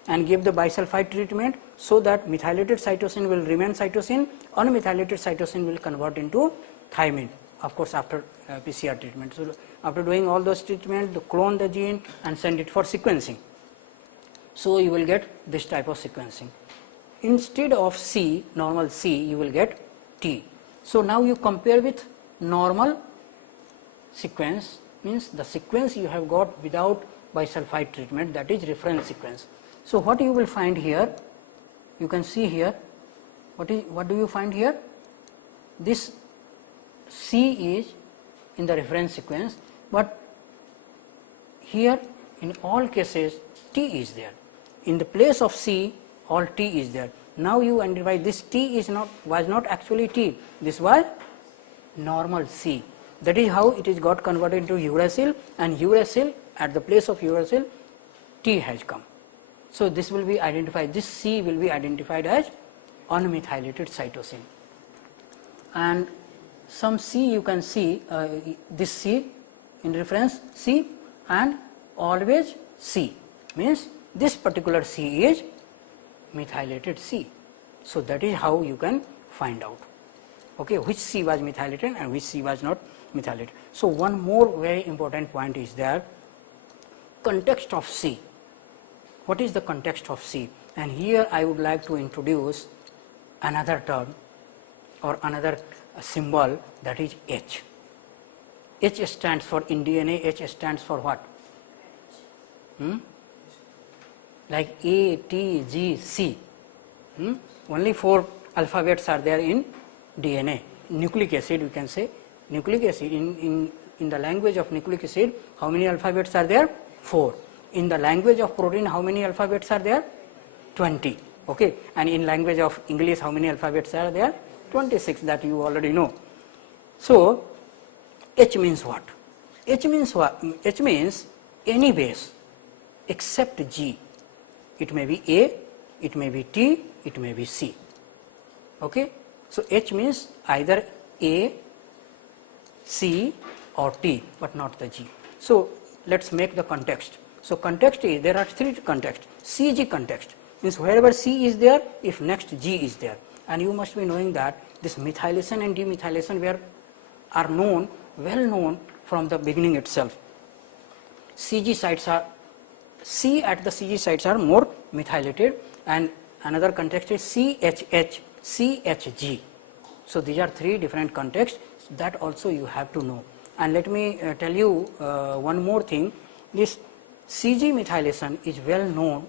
and gave the bisulfite treatment, so that methylated cytosine will remain cytosine, unmethylated cytosine will convert into thymine, of course after PCR treatment. So, after doing all those treatment, to clone the gene and send it for sequencing. So, you will get this type of sequencing. Instead of C, normal C, you will get T. So, now you compare with normal sequence, means the sequence you have got without bisulfite treatment, that is reference sequence. So, what you will find here, you can see here, what do you find here? This C is in the reference sequence, but here in all cases T is there. In the place of C, all T is there. Now you identify this T is was not actually T, this was normal C. That is how it is got converted into uracil, and uracil, at the place of uracil T has come. So, this will be identified, this C will be identified as unmethylated cytosine, and some C you can see this C in reference C and always C, means this particular C is methylated C. So, that is how you can find out, okay, which C was methylated and which C was not methylated. So, one more very important point is there, context of C. What is the context of C? And here I would like to introduce another term or another symbol, that is H. H stands for, in DNA, H stands for what? Like A, T, G, C. Only 4 alphabets are there in DNA. Nucleic acid, we can say, nucleic acid, in the language of nucleic acid, how many alphabets are there? 4. In the language of protein, how many alphabets are there? 20. Okay. And in language of English, how many alphabets are there? 26, that you already know. So, H means what? H means what? H means any base except G. It may be A, it may be T, it may be C. Okay. So, H means either A, C or T, but not the G. So, let us make the context. So, context is, there are 3 contexts. CG context means wherever C is there, if next G is there, and you must be knowing that this methylation and demethylation are well known from the beginning itself. CG sites are C at the CG sites are more methylated, and another context is CHH, CHG. So these are three different contexts that also you have to know. And let me tell you one more thing. This CG methylation is well known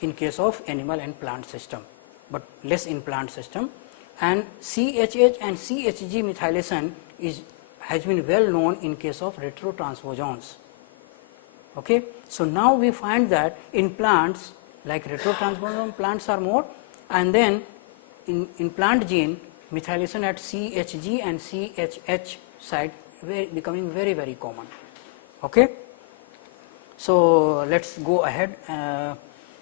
in case of animal and plant system, but less in plant system. And CHH and CHG methylation has been well known in case of retrotransposons. Okay. So now we find that in plants, like retrotransposon plants are more, and then in plant gene, methylation at CHG and CHH site becoming very common. Okay. So let's go ahead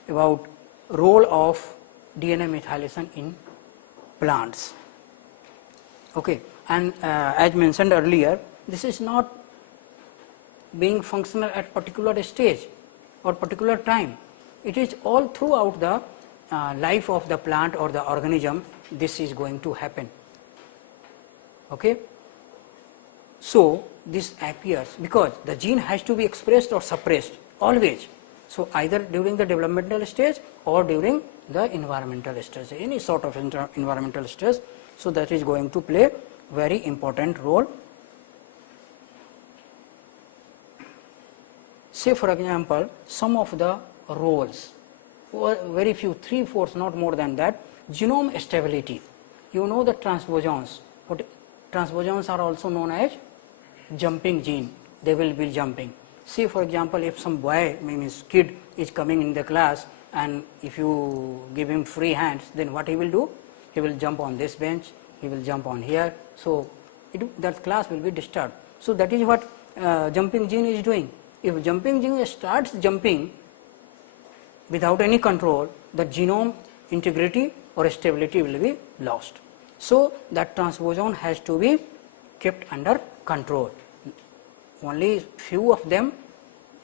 about role of DNA methylation in plants. Okay. And as mentioned earlier, this is not being functional at particular stage or particular time. It is all throughout the life of the plant or the organism. This is going to happen. Okay. So this appears because the gene has to be expressed or suppressed always. So either during the developmental stage or during the environmental stage, any sort of environmental stage. So that is going to play very important role. Say for example, some of the roles, very few, 3/4, not more than that. Genome stability. You know the transposons. What transposons are also known as jumping gene. They will be jumping. Say for example, if some boy, means kid, is coming in the class, and if you give him free hands, then what he will do? He will jump on this bench, he will jump on here. So that class will be disturbed. So that is what jumping gene is doing. If jumping gene starts jumping without any control, the genome integrity or stability will be lost. So that transposon has to be kept under control. Only few of them,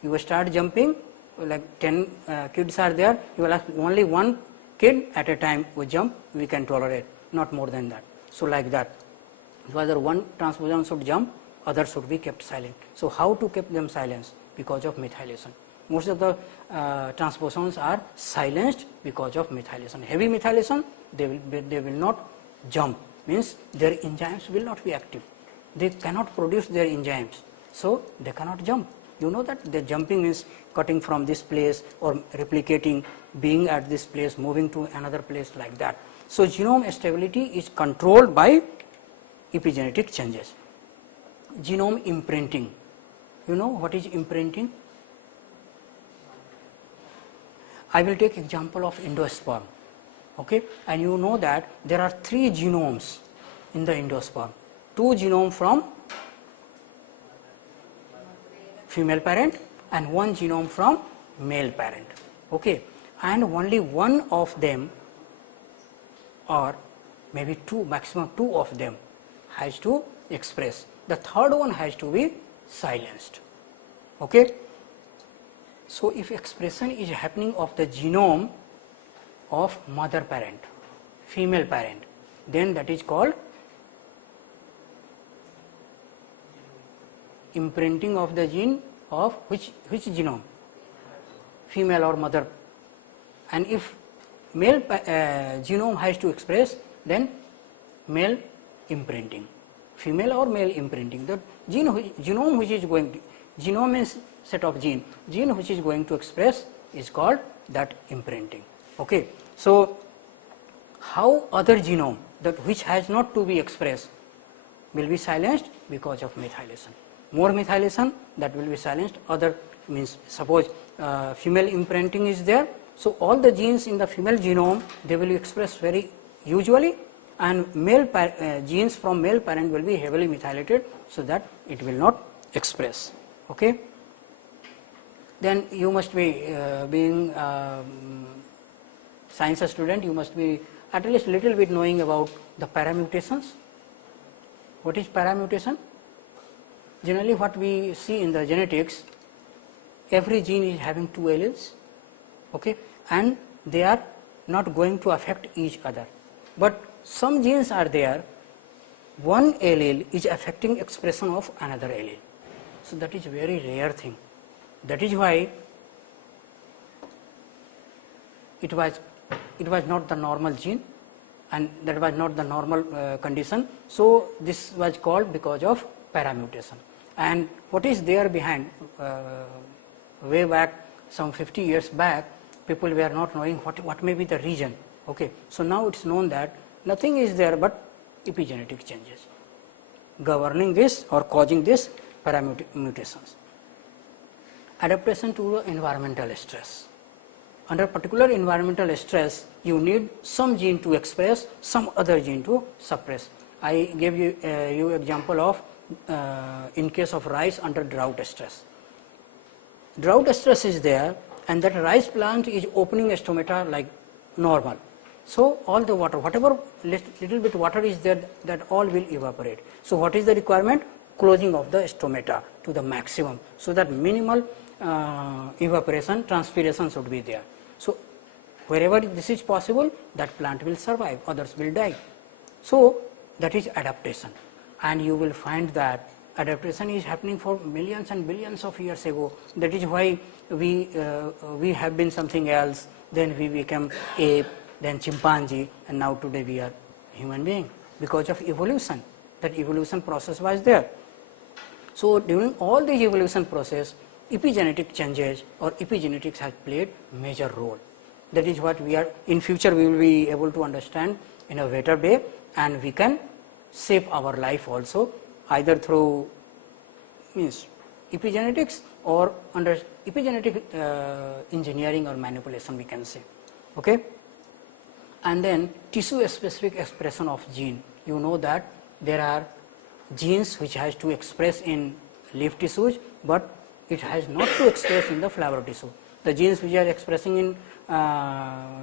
you will start jumping, like 10 kids are there, you will ask only one kid at a time will jump, we can tolerate, not more than that. So like that, whether one transposon should jump, others should be kept silent. So how to keep them silent? Because of methylation. Most of the transposons are silenced because of methylation. Heavy methylation, they will not jump, means their enzymes will not be active. They cannot produce their enzymes, so they cannot jump. You know that the jumping is cutting from this place or replicating, being at this place, moving to another place, like that. So genome stability is controlled by epigenetic changes. Genome imprinting. You know what is imprinting? I will take example of endosperm. Okay, and you know that there are 3 genomes in the endosperm. 2 genomes from female parent and 1 genome from male parent. Okay, and only one of them, or maybe 2, maximum 2 of them, has to express. The third one has to be silenced. Okay. So if expression is happening of the genome of mother parent, female parent, then that is called imprinting of the gene of which genome? Female or mother. And if male genome has to express, then male imprinting. Female or male imprinting. The genome which is going to, genome means set of gene which is going to express is called that imprinting. Okay. So how other genome that which has not to be expressed will be silenced? Because of methylation. More methylation, that will be silenced. Other means, suppose female imprinting is there, so all the genes in the female genome, they will be expressed very usually, and male genes from male parent will be heavily methylated, so that it will not express. Okay. Then you must be being science student, you must be at least little bit knowing about the paramutations. What is paramutation? Generally what we see in the genetics, every gene is having 2 alleles, okay, and they are not going to affect each other. but some genes are there, one allele is affecting expression of another allele. So, that is very rare thing. That is why it was not the normal gene, and that was not the normal condition. So, this was called because of paramutation. And what is there behind, way back some 50 years back, people were not knowing what may be the reason. Okay. So, now it is known that nothing is there but epigenetic changes governing this or causing this paramutations. Adaptation to the environmental stress. Under particular environmental stress, you need some gene to express, some other gene to suppress. I gave you example of in case of rice under drought stress. Drought stress is there, and that rice plant is opening stomata like normal. So, all the water, whatever little bit water is there, that all will evaporate. So, what is the requirement? Closing of the stomata to the maximum, so that minimal evaporation, transpiration should be there. So, wherever this is possible, that plant will survive, others will die. So, that is adaptation, and you will find that adaptation is happening for millions and billions of years ago. That is why we have been something else, then we became ape, then chimpanzee, and now today we are human being, because of evolution. That evolution process was there. So, during all the evolution process, epigenetic changes or epigenetics has played major role. That is what we are, in future we will be able to understand in a better way, and we can shape our life also, either through epigenetics or under epigenetic engineering or manipulation, we can say. Okay? And then tissue specific expression of gene. You know that there are genes which has to express in leaf tissues, but it has not to express in the flower tissue. The genes which are expressing in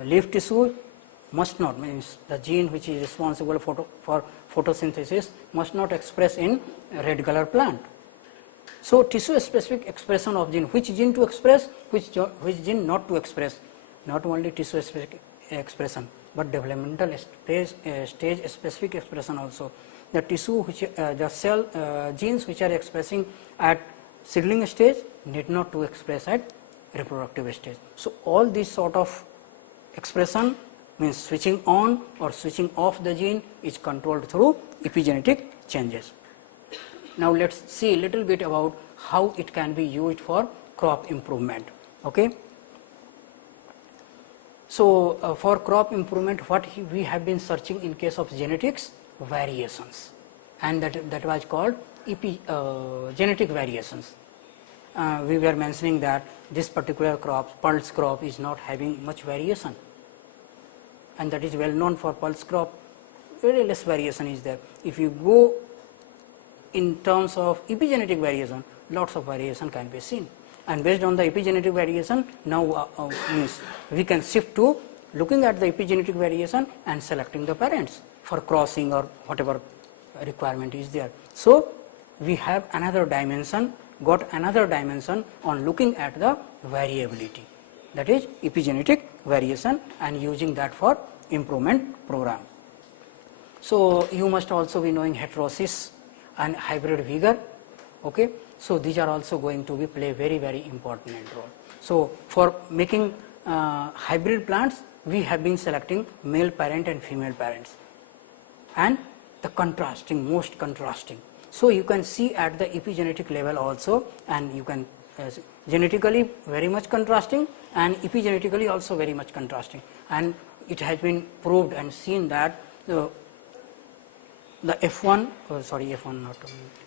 leaf tissue must not, means the gene which is responsible for photosynthesis must not express in red color plant. So, tissue specific expression of gene, which gene to express, which gene not to express, not only tissue specific expression, but developmental stage specific expression also. The tissue which the cell genes which are expressing at seedling stage need not to express at reproductive stage. So, all this sort of expression means switching on or switching off the gene is controlled through epigenetic changes. Now, let us see a little bit about how it can be used for crop improvement. Okay. So, for crop improvement, what we have been searching in case of genetics, variations, and that was called genetic variations. We were mentioning that this particular crop, pulse crop, is not having much variation, and that is well known for pulse crop, very less variation is there. If you go in terms of epigenetic variation, lots of variation can be seen, and based on the epigenetic variation, now we can shift to looking at the epigenetic variation and selecting the parents for crossing or whatever requirement is there. So, we have another dimension, got another dimension on looking at the variability, that is epigenetic variation, and using that for improvement program. So, you must also be knowing heterosis and hybrid vigor. Okay. So, these are also going to be play very important role. So, for making hybrid plants, we have been selecting male parent and female parents, and the contrasting, most contrasting. So, you can see at the epigenetic level also, and you can genetically very much contrasting and epigenetically also very much contrasting, and it has been proved and seen that the F1,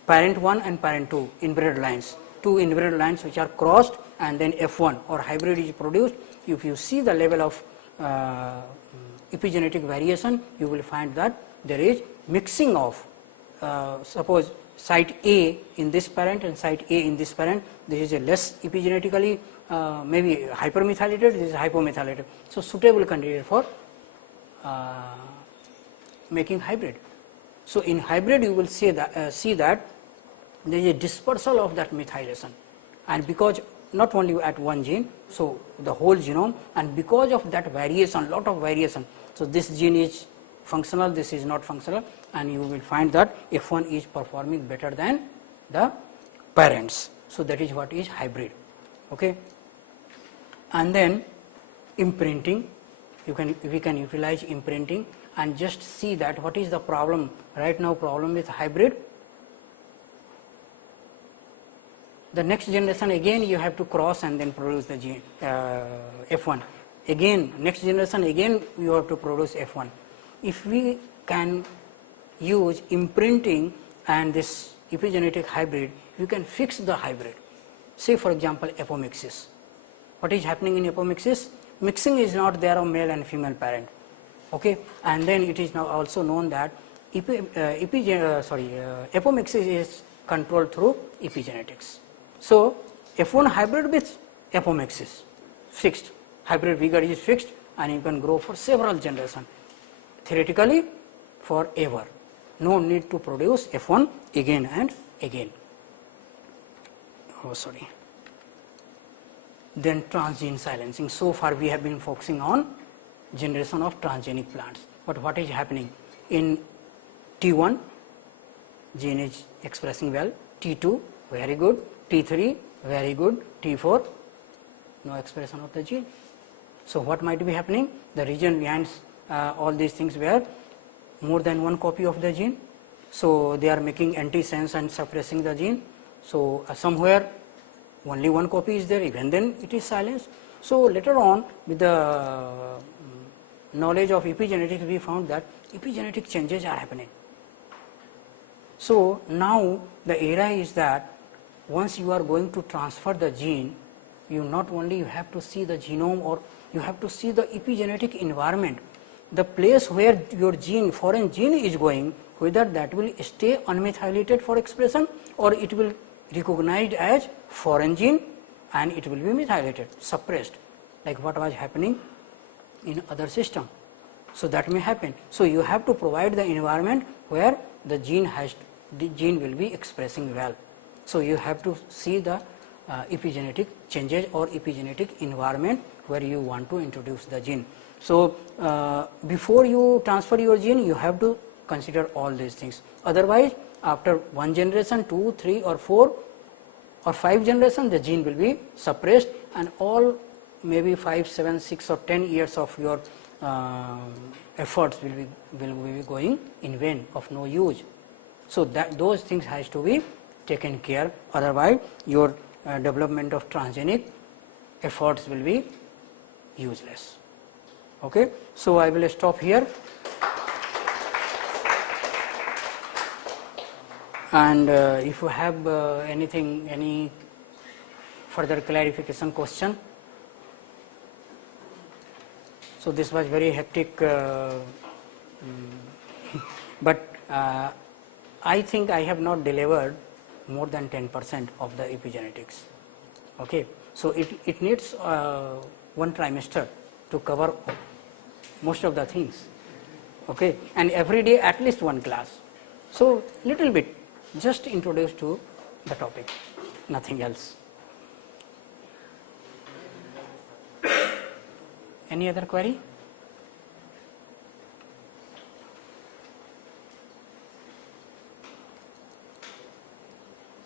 parent 1 and parent 2 inbred lines, two inbred lines which are crossed, and then F1 or hybrid is produced. If you see the level of epigenetic variation, you will find that there is mixing of suppose site A in this parent and site A in this parent, this is a less epigenetically maybe hypermethylated, this is hypomethylated. So, suitable candidate for making hybrid. So, in hybrid you will see that there is a dispersal of that methylation, and because not only at one gene, so the whole genome, and because of that variation, lot of variation. So, this gene is functional, this is not functional, and you will find that F1 is performing better than the parents. So, that is what is hybrid. Okay. And then imprinting, we can utilize imprinting and just see that what is the problem right now. Problem with hybrid, the next generation again you have to cross and then produce the gene F1, again next generation again you have to produce F1. If we can use imprinting and this epigenetic hybrid, you can fix the hybrid. Say for example apomixis. What is happening in apomixis? Mixing is not there of male and female parent. Okay, and then it is now also known that apomixis is controlled through epigenetics. So, F1 hybrid with apomixis fixed, hybrid vigor is fixed and you can grow for several generations, theoretically forever. No need to produce F1 again and again. Then transgene silencing. So far we have been focusing on generation of transgenic plants, but what is happening in T1 gene is expressing well, T2 very good, T3 very good, T4 no expression of the gene. So, what might be happening? The region behind all these things were more than one copy of the gene. So, they are making antisense and suppressing the gene. So, somewhere only one copy is there, even then it is silenced. So, later on with the knowledge of epigenetics, we found that epigenetic changes are happening. So, now the era is that once you are going to transfer the gene, you not only you have to see the genome, or you have to see the epigenetic environment, the place where your gene, foreign gene is going, whether that will stay unmethylated for expression or it will recognized as foreign gene and it will be methylated, suppressed, like what was happening in other system. So, that may happen. So, you have to provide the environment where the gene will be expressing well. So, you have to see the epigenetic changes or epigenetic environment where you want to introduce the gene. So, before you transfer your gene, you have to consider all these things. Otherwise, after one generation, 2, 3 or 4 or 5 generations, the gene will be suppressed and all maybe 5, 7, 6 or 10 years of your efforts will be going in vain, of no use. So, that those things has to be taken care, otherwise your development of transgenic efforts will be useless. Okay. So, I will stop here, and if you have any further clarification question. So, this was very hectic, but I think I have not delivered more than 10% of the epigenetics. Okay. So, it needs one trimester to cover most of the things, okay, and every day at least one class. So, little bit just introduce to the topic, nothing else. Any other query?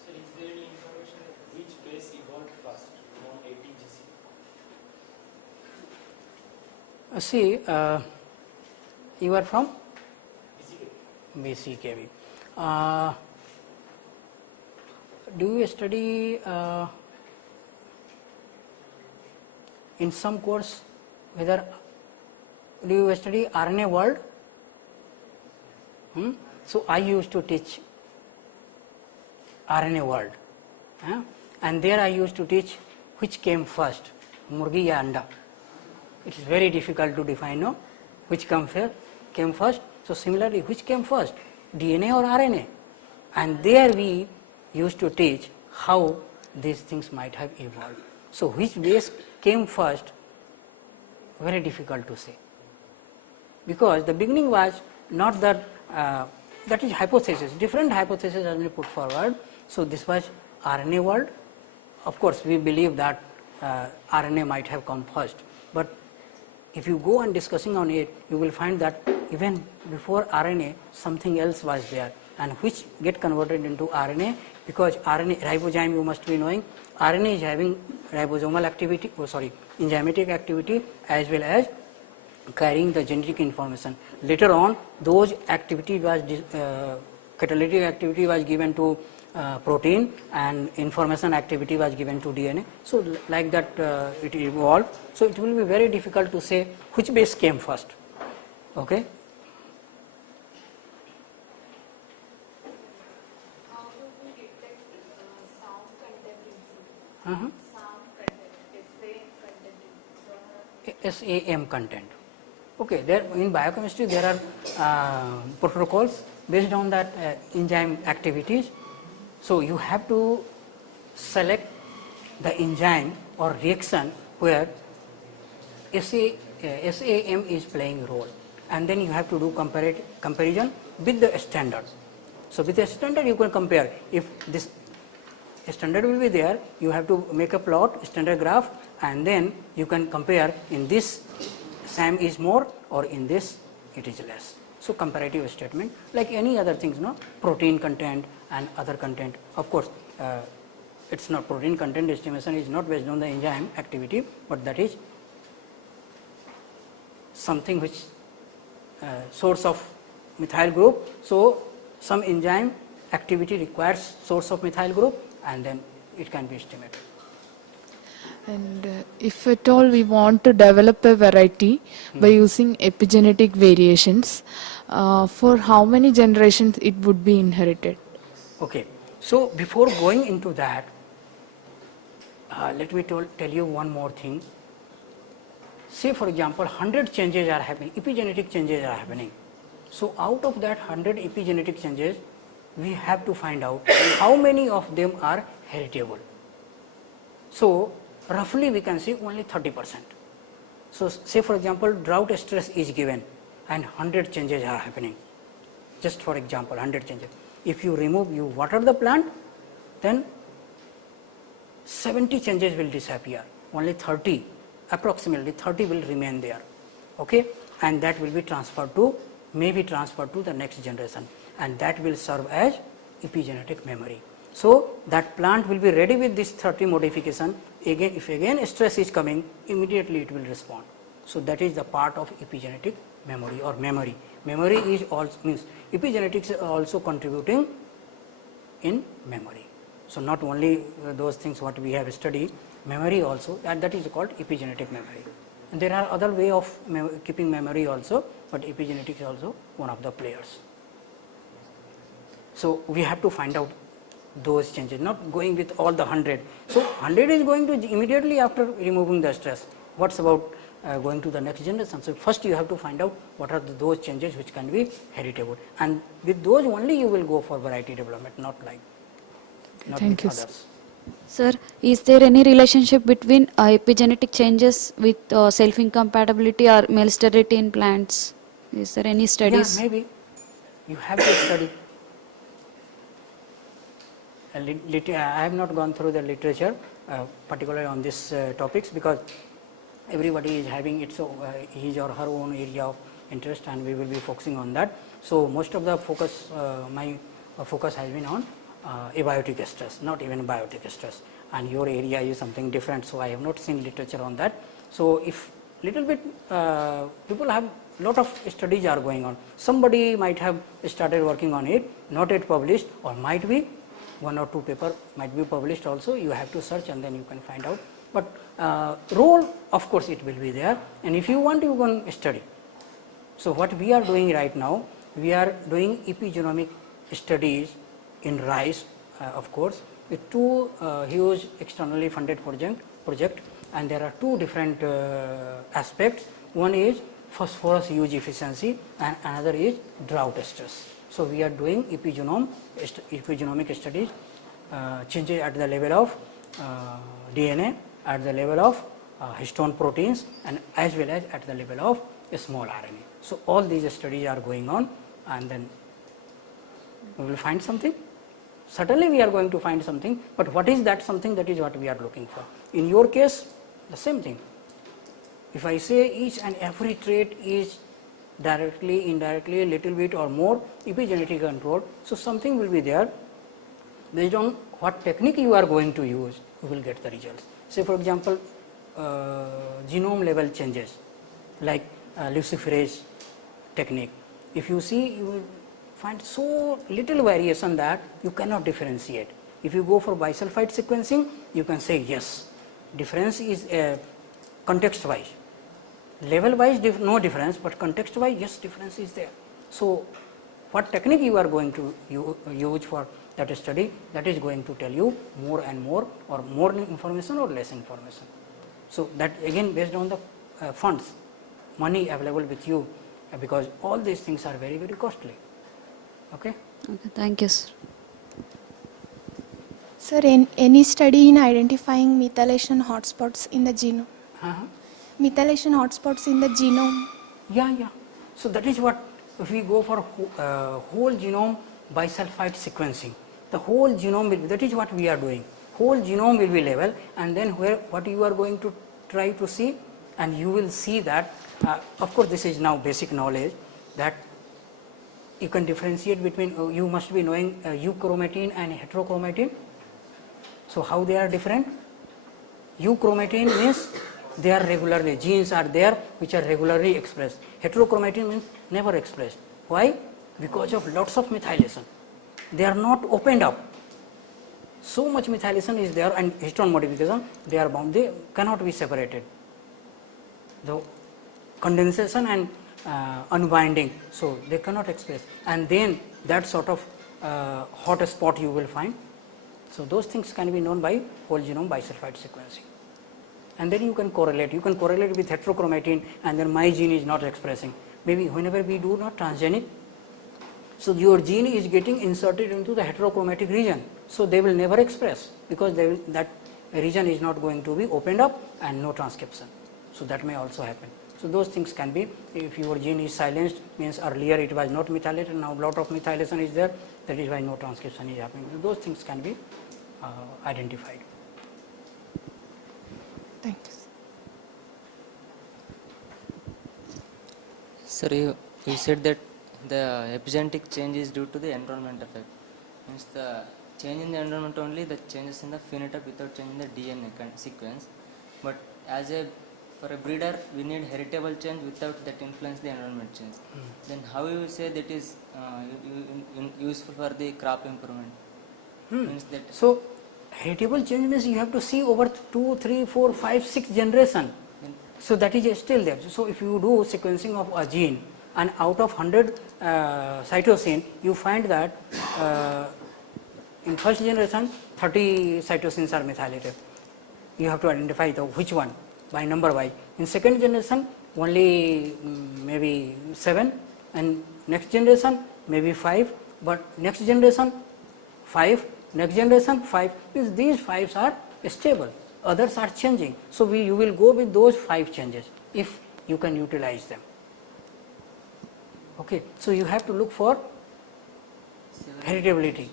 So, is there any information which base evolved first, non-ATGC? See, you are from BCKV. Do you study in some course, whether do you study RNA world? So, I used to teach RNA world, and there I used to teach which came first, murgi ya anda. It is very difficult to define, no, which came first. So, similarly, which came first, DNA or RNA, and there we used to teach how these things might have evolved. So, which base came first, very difficult to say, because the beginning was not that, that is hypothesis, different hypothesis has been put forward. So, this was RNA world. Of course, we believe that RNA might have come first, but if you go on discussing on it, you will find that even before RNA something else was there, and which get converted into RNA, because RNA ribozyme, you must be knowing, RNA is having ribosomal activity, enzymatic activity as well as carrying the genetic information. Later on those activity was catalytic activity was given to protein, and information activity was given to DNA. So like that it evolved. So it will be very difficult to say which base came first. Okay. How do we detect sound content in food? Sound content, SAM content. Okay, there in biochemistry there are protocols based on that enzyme activities. So you have to select the enzyme or reaction where SAM is playing role, and then you have to do comparison with the standard. So with the standard you can compare. If this standard will be there, you have to make a plot, standard graph, and then you can compare in this SAM is more or in this it is less. So comparative statement, like any other things, no, protein content and other content. Of course, it's not protein content estimation is not based on the enzyme activity, but that is something which source of methyl group. So some enzyme activity requires source of methyl group, and then it can be estimated. And if at all we want to develop a variety by using epigenetic variations, for how many generations it would be inherited? Okay. So before going into that, let me tell you one more thing. Say for example 100 changes are happening, epigenetic changes are happening. So out of that 100 epigenetic changes, we have to find out how many of them are heritable. So roughly we can say only 30%. So say for example drought stress is given and 100 changes are happening. Just for example 100 changes. If you water the plant, then 70 changes will disappear. Only 30, approximately 30 will remain there. Okay, and that will be transferred to the next generation, and that will serve as epigenetic memory. So that plant will be ready with this 30 modification. Again, if again stress is coming, immediately it will respond. So that is the part of epigenetic memory or memory. Memory is also means epigenetics are also contributing in memory. So not only those things what we have studied, memory also, and that is called epigenetic memory. And there are other way of keeping memory also, but epigenetics is also one of the players. So we have to find out those changes, not going with all the 100. So 100 is going to immediately after removing the stress. What's about going to the next generation? So first you have to find out what are those changes which can be heritable, and with those only you will go for variety development, not Thank you, with others. Sir, is there any relationship between epigenetic changes with self-incompatibility or male sterility in plants? Is there any studies? Yeah, maybe you have to study. I have not gone through the literature particularly on these topics, because everybody is having its his or her own area of interest, and we will be focusing on that. So most of the focus, my focus has been on abiotic stress, not even biotic stress, and your area is something different, so I have not seen literature on that. So if little bit people have lot of studies are going on, somebody might have started working on it, not yet published, or might be one or two paper might be published also. You have to search and then you can find out, but role of course it will be there, and if you want you can study. So what we are doing right now, we are doing epigenomic studies in rice, of course, with two huge externally funded project, and there are two different aspects. One is phosphorus use efficiency and another is drought stress. So we are doing epigenomic studies, changes at the level of DNA, at the level of histone proteins, and as well as at the level of small RNA. So all these studies are going on, and then we will find something. Certainly we are going to find something, but what is that something? That is what we are looking for. In your case, the same thing. If I say each and every trait is directly, indirectly, a little bit or more epigenetic control. So, something will be there. Based on what technique you are going to use, you will get the results. Say for example, genome level changes like luciferase technique. If you see, you will find so little variation that you cannot differentiate. If you go for bisulfite sequencing, you can say yes, difference is context wise. Level wise no difference, but context wise yes, difference is there. So, what technique you are going to use for that study, that is going to tell you more and more, or more information or less information. So, that again based on the funds, money available with you, because all these things are very, very costly. Okay. Okay, thank you, sir. Sir, any study in identifying methylation hotspots in the genome? Methylation hotspots in the genome? Yeah. So, that is what, if we go for whole genome bisulfite sequencing, the whole genome will be, that is what we are doing. Whole genome will be level, and then what you are going to try to see, and you will see that, of course, this is now basic knowledge, that you can differentiate between, you must be knowing euchromatin and heterochromatin. So, how they are different? Euchromatin means they are regularly, genes are there which are regularly expressed. Heterochromatin means never expressed. Why? Because of lots of methylation. They are not opened up. So much methylation is there, and histone modification, they are bound, they cannot be separated. The condensation and unbinding, so they cannot express, and then that sort of hot spot you will find. So, those things can be known by whole genome bisulfite sequencing, and then you can correlate with heterochromatin, and then my gene is not expressing. Maybe whenever we do not transgenic, so your gene is getting inserted into the heterochromatic region, so they will never express, because that region is not going to be opened up and no transcription. So, that may also happen. So, those things can be, if your gene is silenced, means earlier it was not methylated, now lot of methylation is there, that is why no transcription is happening. So, those things can be identified. Thank you. Sir, you said that the epigenetic change is due to the environment effect. Means the change in the environment only, the changes in the phenotype without changing the DNA sequence. But for a breeder, we need heritable change without that influence the environment change. Then how you say that is useful for the crop improvement? Means that. So, heritable change means you have to see over 2, 3, 4, 5, 6 generation. So, that is still there. So, if you do sequencing of a gene, and out of 100 cytosine, you find that in first generation 30 cytosines are methylated. You have to identify which one by number wise. In second generation only maybe 7, and next generation maybe 5, but next generation 5, next generation 5, means these 5s are stable, others are changing. So, you will go with those 5 changes if you can utilize them. Okay. So, you have to look for heritability,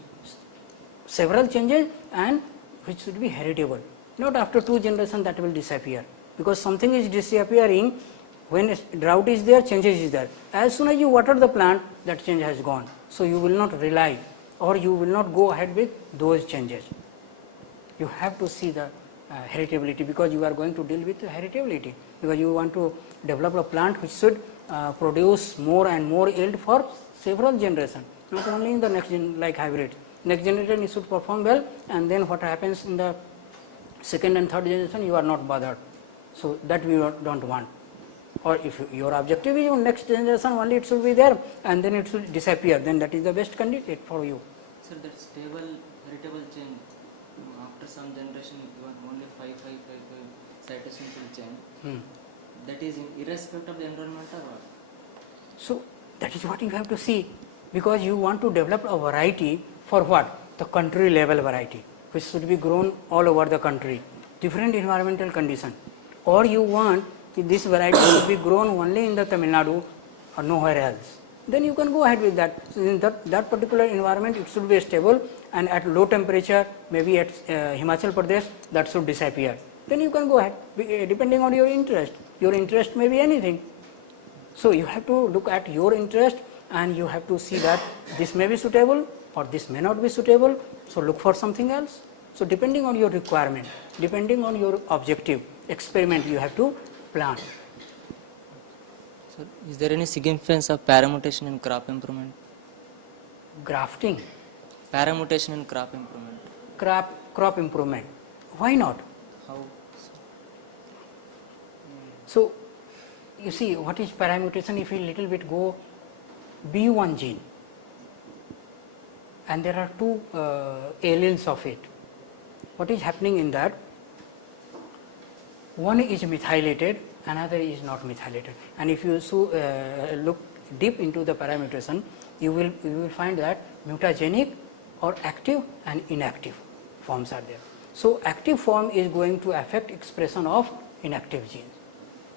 several changes, and which should be heritable, not after 2 generations that will disappear, because something is disappearing when drought is there, changes is there. As soon as you water the plant, that change has gone. So, you will not rely, or you will not go ahead with those changes. You have to see the heritability, because you are going to deal with heritability, because you want to develop a plant which should produce more and more yield for several generations, not only in the next like hybrid. Next generation it should perform well, and then what happens in the second and third generation, you are not bothered. So, that we do not want. Or if your objective is on next generation only, it should be there, and then it should disappear, then that is the best candidate for you. Sir, that stable heritable change, after some generation you want only 5 cytosines will change. That is irrespective of the environment or what? So, that is what you have to see, because you want to develop a variety for what? The country level variety, which should be grown all over the country, different environmental condition, or you want this variety should be grown only in the Tamil Nadu or nowhere else. Then you can go ahead with that. So, in that particular environment it should be stable, and at low temperature, maybe at Himachal Pradesh, that should disappear. Then you can go ahead, depending on your interest. Your interest may be anything. So you have to look at your interest and you have to see that this may be suitable or this may not be suitable. So look for something else. So depending on your requirement, depending on your objective, experiment you have to plan. So is there any significance of paramutation in crop improvement? Grafting, Paramutation in crop improvement. crop improvement, why not? How? So you see what is paramutation. If we little bit go B1 gene and there are two alleles of it, what is happening in that? One is methylated, another is not methylated, and if you look deep into the paramutation, you will find that mutagenic or active and inactive forms are there. So active form is going to affect expression of inactive genes.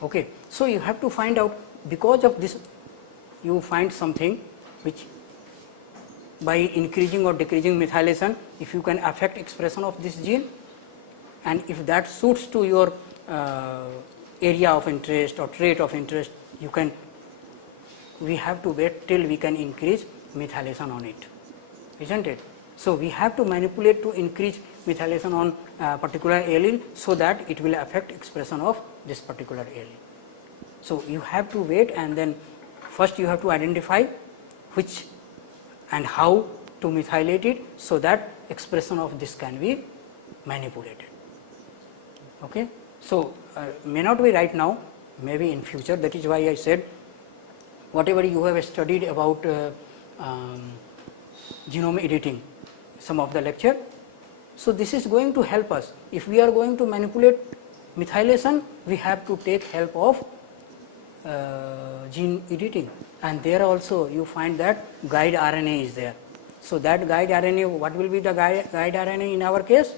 Okay, so you have to find out, because of this you find something which by increasing or decreasing methylation, if you can affect expression of this gene, and if that suits to your area of interest or trait of interest, we have to wait till we can increase methylation on it, isn't it? So we have to manipulate to increase methylation on a particular allele so that it will affect expression of this particular allele. So you have to wait, and then first you have to identify which and how to methylate it so that expression of this can be manipulated. Okay? So may not be right now, maybe in future. That is why I said whatever you have studied about genome editing, some of the lecture, so this is going to help us. If we are going to manipulate methylation, we have to take help of gene editing, and there also you find that guide RNA is there. So that guide RNA, what will be the guide RNA in our case?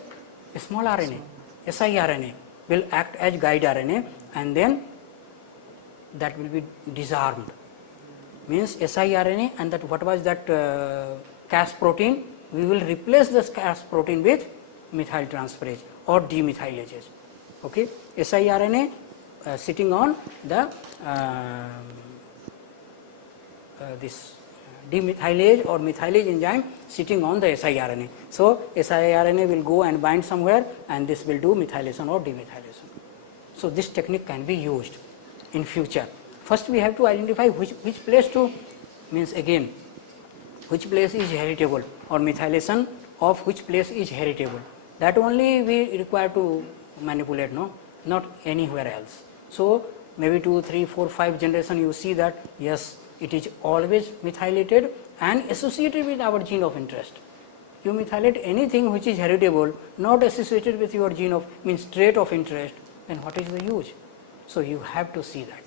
A small RNA, siRNA will act as guide RNA, and then that will be disarmed. Means siRNA, and that what was that Cas protein, we will replace this Cas protein with methyltransferase or demethylases. Okay, siRNA sitting on the this demethylase or methylase enzyme sitting on the siRNA. So siRNA will go and bind somewhere, and this will do methylation or demethylation. So this technique can be used in future. First we have to identify which place to, means again which place is heritable, or methylation of which place is heritable. That only we require to manipulate, no, not anywhere else. So maybe 2, 3, 4, 5 generation you see that yes, it is always methylated and associated with our gene of interest. You methylate anything which is heritable, not associated with your gene of, means trait of interest, then what is the use? So you have to see that,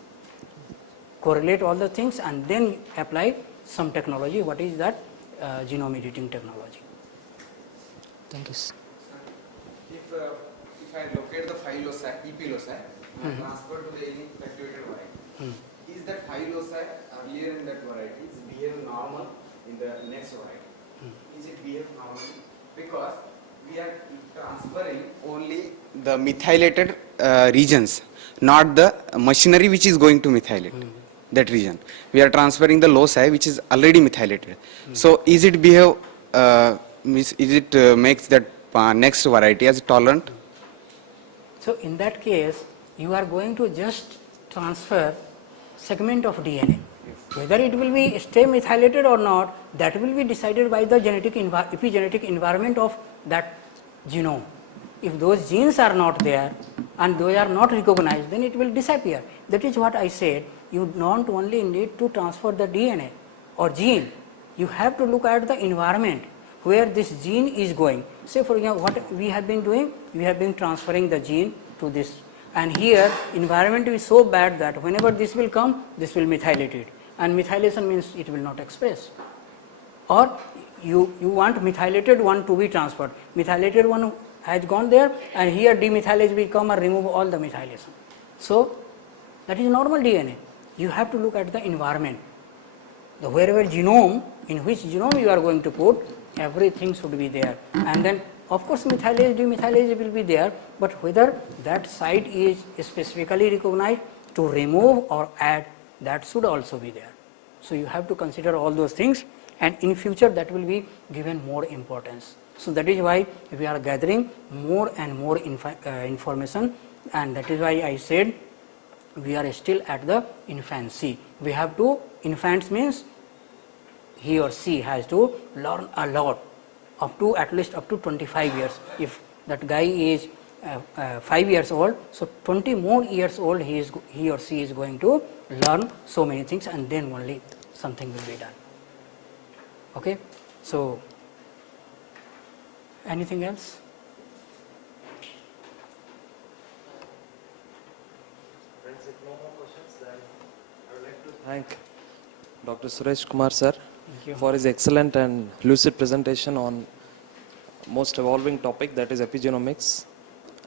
correlate all the things, and then apply some technology. What is that? Genome editing technology. Thank you, sir. If I locate the phi loci, EP loci, and transfer to the any cultivated variety, is that phi loci earlier in that variety is behave normal in the next variety? Is it behave normally? Because we are transferring only the methylated regions, not the machinery which is going to methylate that region. We are transferring the loci which is already methylated. So is it behave, is it makes that next variety as tolerant? So in that case, you are going to just transfer segment of DNA. Whether it will be stay methylated or not, that will be decided by the epigenetic environment of that genome. If those genes are not there and those are not recognized, then it will disappear. That is what I said. You don't only need to transfer the DNA or gene. You have to look at the environment where this gene is going. Say for example, what we have been doing, we have been transferring the gene to this, and here environment is so bad that whenever this will come, this will methylate it, and methylation means it will not express. Or you want methylated one to be transferred. Methylated one has gone there, and here demethylase will come and remove all the methylation. So that is normal DNA. You have to look at the environment. The wherever genome, in which genome you are going to put, everything should be there. And then of course methylase, demethylase will be there, but whether that site is specifically recognized to remove or add that should also be there. So you have to consider all those things, and in future that will be given more importance. So that is why we are gathering more and more information, and that is why I said we are still at the infancy. We have to, infants means he or she has to learn a lot up to at least up to 25 years. If that guy is 5 years old, so 20 more years old he or she is going to learn so many things, and then only something will be done. Okay, so anything else? Friends, if no more questions, then I would like to thank Dr. Suresh Kumar sir for his excellent and lucid presentation on most evolving topic, that is epigenomics.